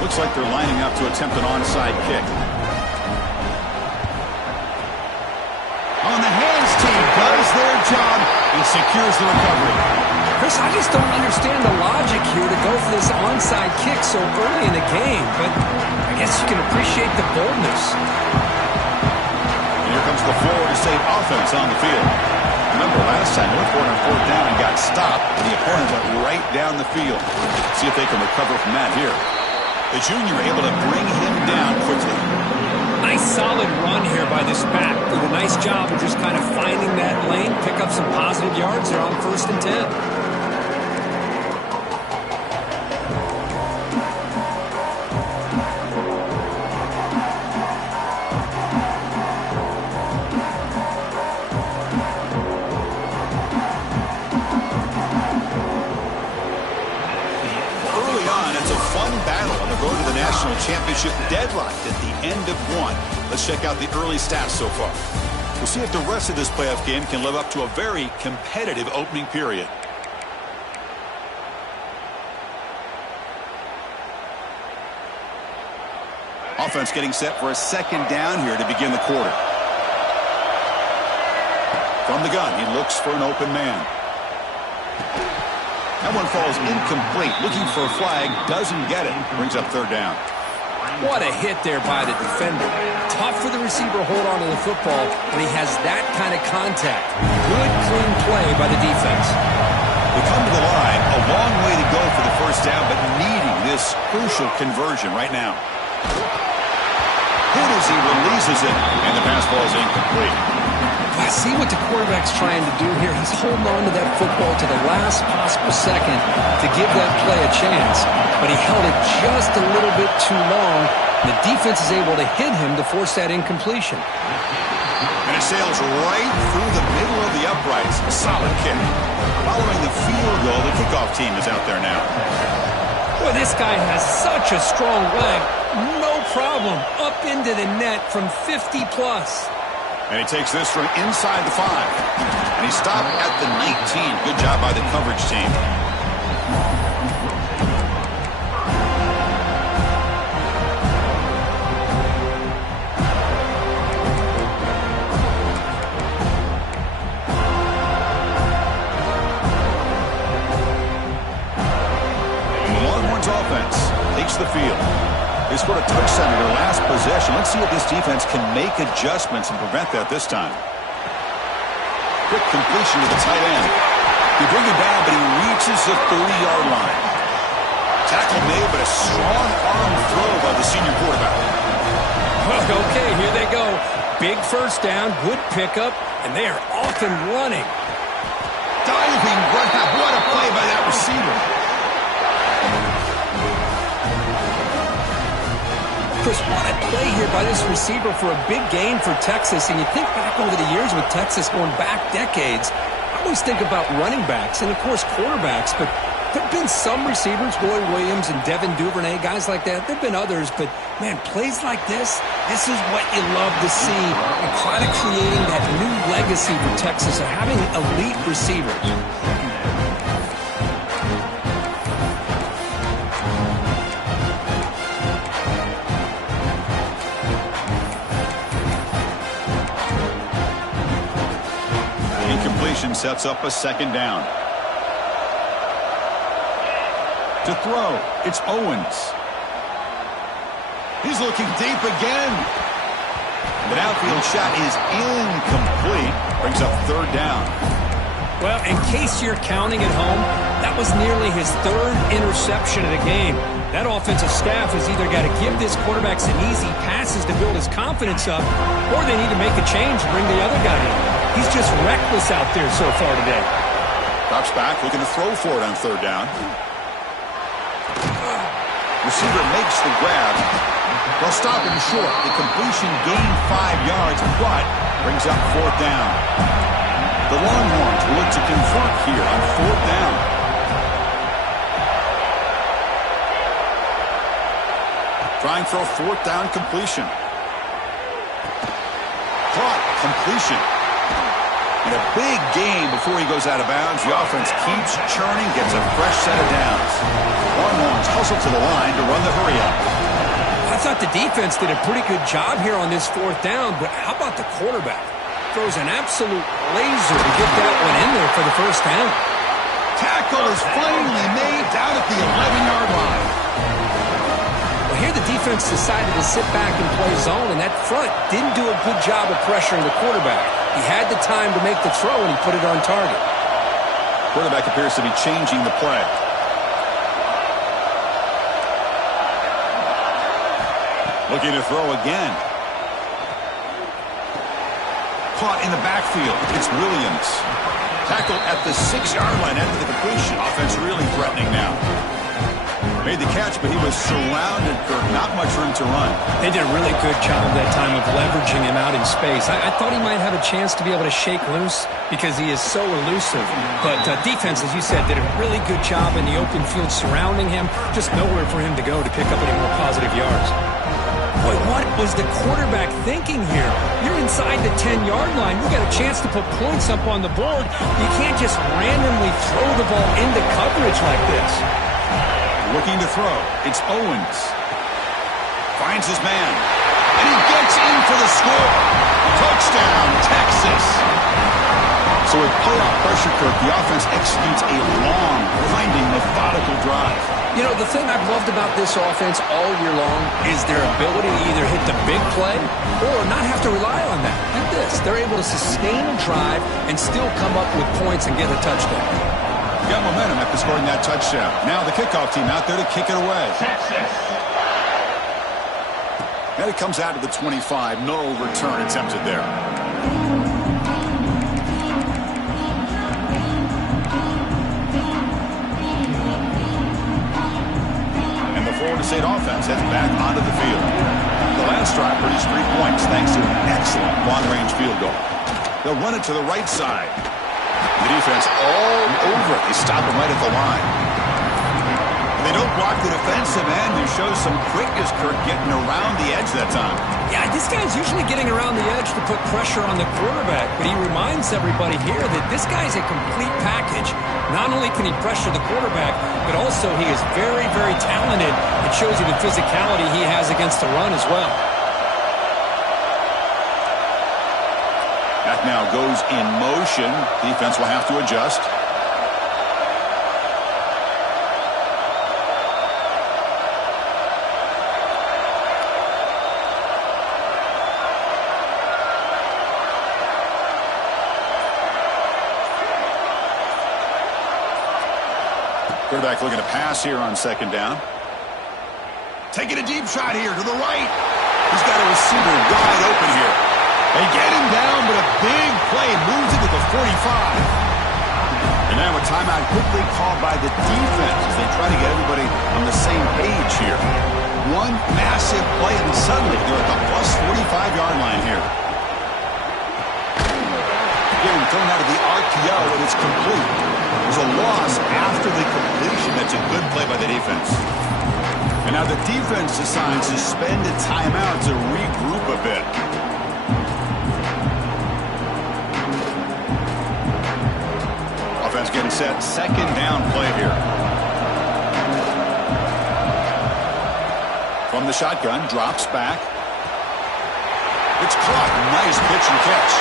Looks like they're lining up to attempt an onside kick. On the hands team does their job and secures the recovery. Chris, I just don't understand the logic here to go for this onside kick so early in the game, but I guess you can appreciate the boldness. Here comes the Florida State offense on the field. Remember last time, went for it on 4th down and got stopped, and the opponent went right down the field. See if they can recover from that here. The junior able to bring him down quickly. Nice solid run here by this back. Did a nice job of just kind of finding that lane, pick up some positive yards there on 1st and 10. National championship deadlocked at the end of one. Let's check out the early stats so far. We'll see if the rest of this playoff game can live up to a very competitive opening period. Offense getting set for a 2nd down here to begin the quarter. From the gun, he looks for an open man. That one falls incomplete. Looking for a flag, doesn't get it. Brings up 3rd down. What a hit there by the defender. Tough for the receiver to hold on to the football when he has that kind of contact. Good, clean play by the defense. We come to the line. A long way to go for the first down, but needing this crucial conversion right now. Hit as he releases it, and the pass ball is incomplete. I see what the quarterback's trying to do here. He's holding on to that football to the last possible second to give that play a chance. But he held it just a little bit too long. The defense is able to hit him to force that incompletion. And it sails right through the middle of the uprights. A solid kick. Following the field goal, the kickoff team is out there now. Boy, this guy has such a strong leg. No problem. Up into the net from 50+. And he takes this from inside the 5. And he stopped at the 19. Good job by the coverage team. The Longhorns offense takes the field. They scored a touchdown in their last possession. Let's see if this defense can make adjustments and prevent that this time. Quick completion to the tight end. They bring him down, but he reaches the 30-yard line. Tackle made, but a strong arm throw by the senior quarterback. Okay, here they go. Big first down, good pickup, and they are off and running. Diving grab. What a play by that receiver. Chris, what a play here by this receiver for a big gain for Texas. And you think back over the years with Texas going back decades, always think about running backs and, of course, quarterbacks, but there have been some receivers, Roy Williams and Devin Duvernay, guys like that. There have been others, but, man, plays like this is what you love to see, and kind of creating that new legacy for Texas of having elite receivers. Incompletion sets up a second down. To throw, it's Owens. He's looking deep again. The outfield shot is incomplete. Brings up third down. Well, in case you're counting at home, that was nearly his third interception of the game. That offensive staff has either got to give this quarterback some easy passes to build his confidence up, or they need to make a change and bring the other guy in. He's just reckless out there so far today. Drops back, looking to throw for it on third down. Receiver makes the grab. They'll stop him short. The completion gained 5 yards, but brings up fourth down. The Longhorns will look to convert here on fourth down. Trying for a fourth down completion. Caught. Completion. And a big gain before he goes out of bounds. The offense keeps churning, gets a fresh set of downs. Longhorns hustle to the line to run the hurry-up. I thought the defense did a pretty good job here on this fourth down, but how about the quarterback? Throws an absolute laser to get that one in there for the first down. Tackle is finally made down at the 11-yard line. Well, here the defense decided to sit back and play zone, and that front didn't do a good job of pressuring the quarterback. He had the time to make the throw, and he put it on target. Quarterback appears to be changing the play. Looking to throw again. Caught in the backfield. It's Williams. Tackled at the 6-yard line after the completion. Offense really threatening now. Made the catch, but he was surrounded, Kirk. Not much room to run. They did a really good job that time of leveraging him out in space. I thought he might have a chance to be able to shake loose because he is so elusive. But defense, as you said, did a really good job in the open field surrounding him. Just nowhere for him to go to pick up any more positive yards. Boy, what was the quarterback thinking here? You're inside the 10-yard line. You got a chance to put points up on the board. You can't just randomly throw the ball into coverage like this. Looking to throw. It's Owens. Finds his man. And he gets in for the score. Touchdown, Texas. So with playoff pressure, Kirk, the offense executes a long, winding, methodical drive. You know, the thing I've loved about this offense all year long is their ability to either hit the big play or not have to rely on that. Like this. They're able to sustain a drive and still come up with points and get a touchdown. Got momentum after scoring that touchdown. Now the kickoff team out there to kick it away. And it comes out to the 25. No return attempted there. And the Florida State offense heads back onto the field. The last drive produced 3 points thanks to an excellent long-range field goal. They'll run it to the right side. The defense all over it. They stop him right at the line. And they don't block the defensive end, who shows some quickness, Kirk, getting around the edge that time. Yeah, this guy's usually getting around the edge to put pressure on the quarterback, but he reminds everybody here that this guy's a complete package. Not only can he pressure the quarterback, but also he is very, very talented. It shows you the physicality he has against the run as well. That now goes in motion. Defense will have to adjust. Quarterback looking to pass here on second down. Taking a deep shot here to the right. He's got a receiver wide open here. They get him down, but a big play moves into the 45. And now a timeout quickly called by the defense as they try to get everybody on the same page here. One massive play, and suddenly they're at the plus 45-yard line here. in, thrown out of the RPO, and it's complete. There's a loss after the completion. That's a good play by the defense. And now the defense decides to spend a timeout to regroup a bit. Offense getting set. Second down play here. From the shotgun, drops back. It's caught. Nice pitch and catch.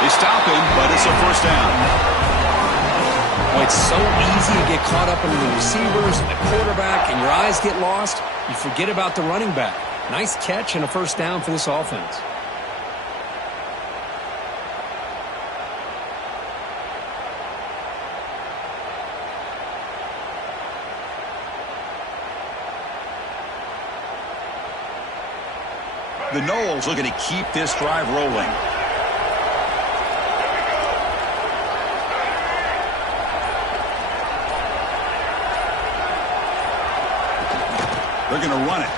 They stop him, but it's a first down. Well, it's so easy to get caught up under the receivers and the quarterback, and your eyes get lost. You forget about the running back. Nice catch and a first down for this offense. The Noles looking to keep this drive rolling. They're going to run it.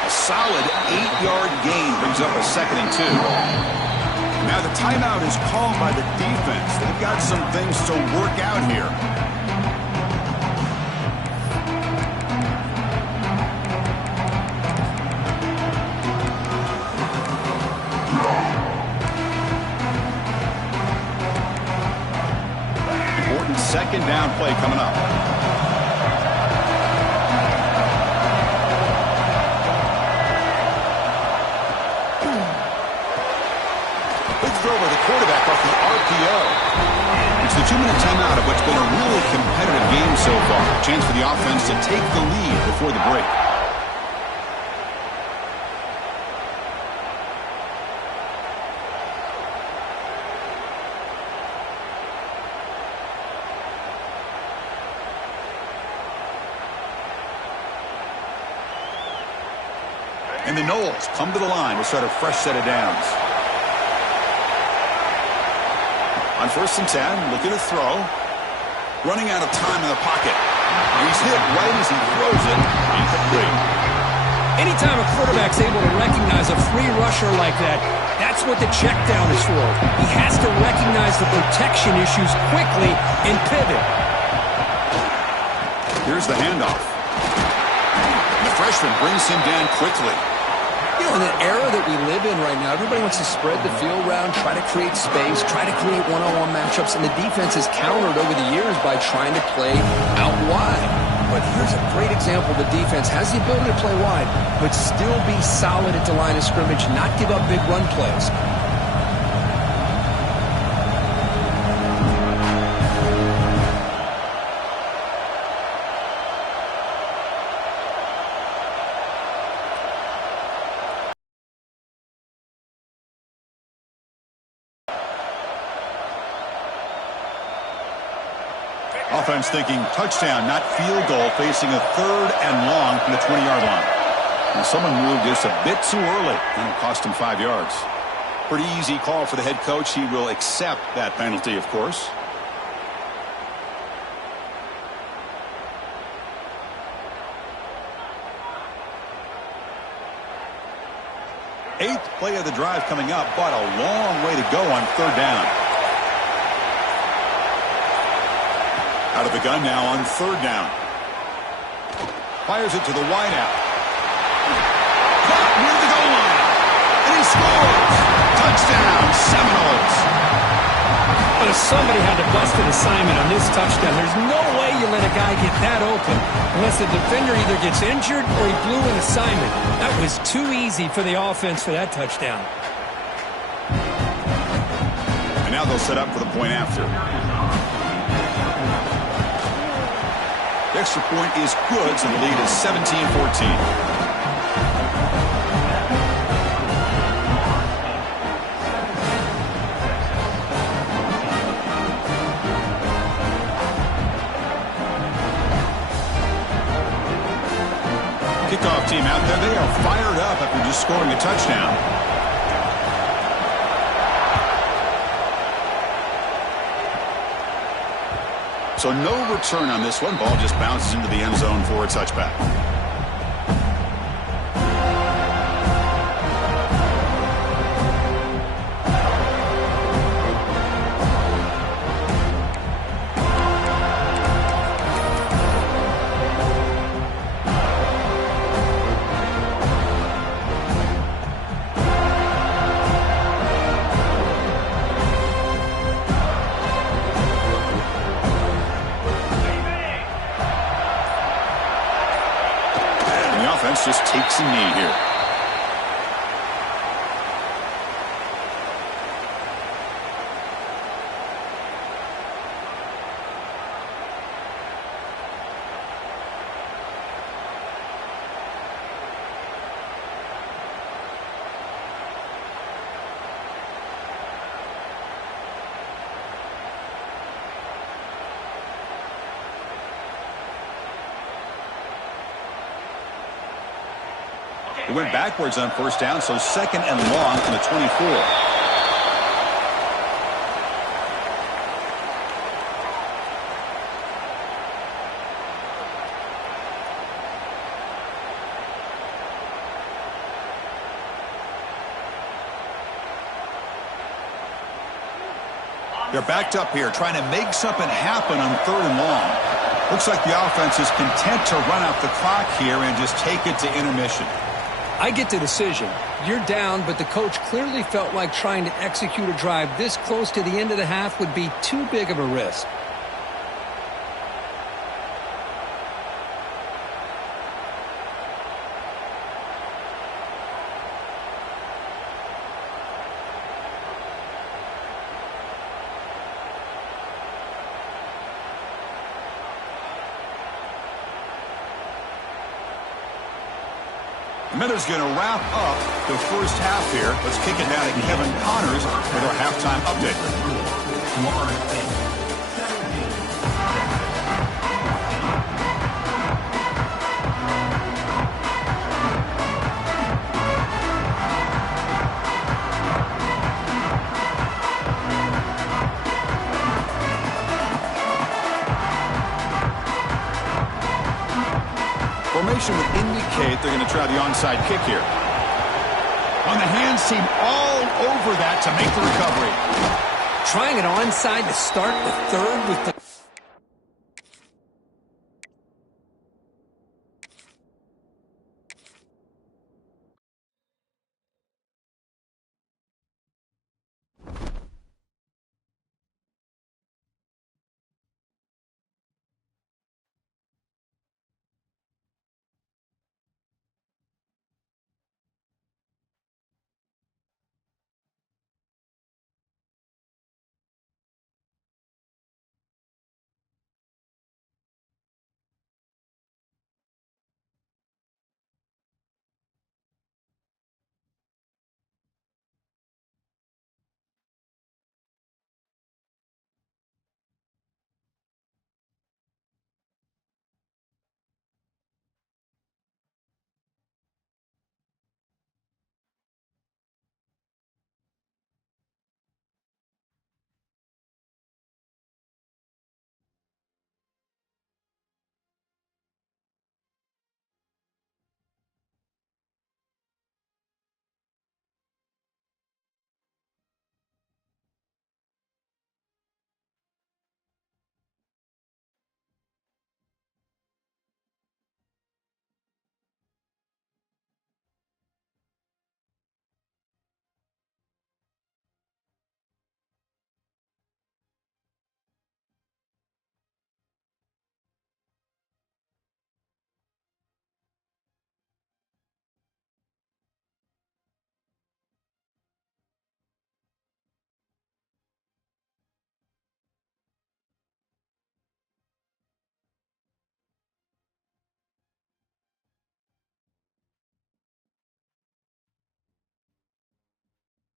A solid 8-yard gain brings up a 2nd and 2. Now the timeout is called by the defense. They've got some things to work out here. Important second down play coming up. Throw by the quarterback off the RPO. It's the 2-minute timeout of what's been a really competitive game so far. A chance for the offense to take the lead before the break. And the Noles come to the line to start a fresh set of downs. On 1st and 10, looking to throw. Running out of time in the pocket. He's hit right as he throws it. Incomplete. Anytime a quarterback's able to recognize a free rusher like that, that's what the check down is for. He has to recognize the protection issues quickly and pivot. Here's the handoff. The freshman brings him down quickly. You know, in the era that we live in right now, everybody wants to spread the field around, try to create space, try to create one-on-one matchups, and the defense has countered over the years by trying to play out wide. But here's a great example. The defense has the ability to play wide, but still be solid at the line of scrimmage, not give up big run plays. Offense thinking touchdown, not field goal, facing a 3rd and long from the 20-yard line. And someone moved just a bit too early, and it cost him 5 yards. Pretty easy call for the head coach. He will accept that penalty, of course. Eighth play of the drive coming up, but a long way to go on 3rd down. Out of the gun now on 3rd down. Fires it to the wideout. Caught near the goal line. And he scores. Touchdown, Seminoles. But if somebody had to bust an assignment on this touchdown, there's no way you let a guy get that open unless the defender either gets injured or he blew an assignment. That was too easy for the offense for that touchdown. And now they'll set up for the point after. The extra point is good, so the lead is 17-14. Kickoff team out there. They are fired up after just scoring a touchdown. So no return on this one. Ball just bounces into the end zone for a touchback. defense just takes a knee here. It went backwards on first down, so second and long from the 24. They're backed up here, trying to make something happen on third and long. Looks like the offense is content to run out the clock here and just take it to intermission. I get the decision. You're down, but the coach clearly felt like trying to execute a drive this close to the end of the half would be too big of a risk. Miller's going to wrap up the first half here. Let's kick it down to Kevin Connors with our halftime update. Formation would indicate they're going to try the onside kick here. On the hands team all over that to make the recovery. Trying it onside to start the third with the...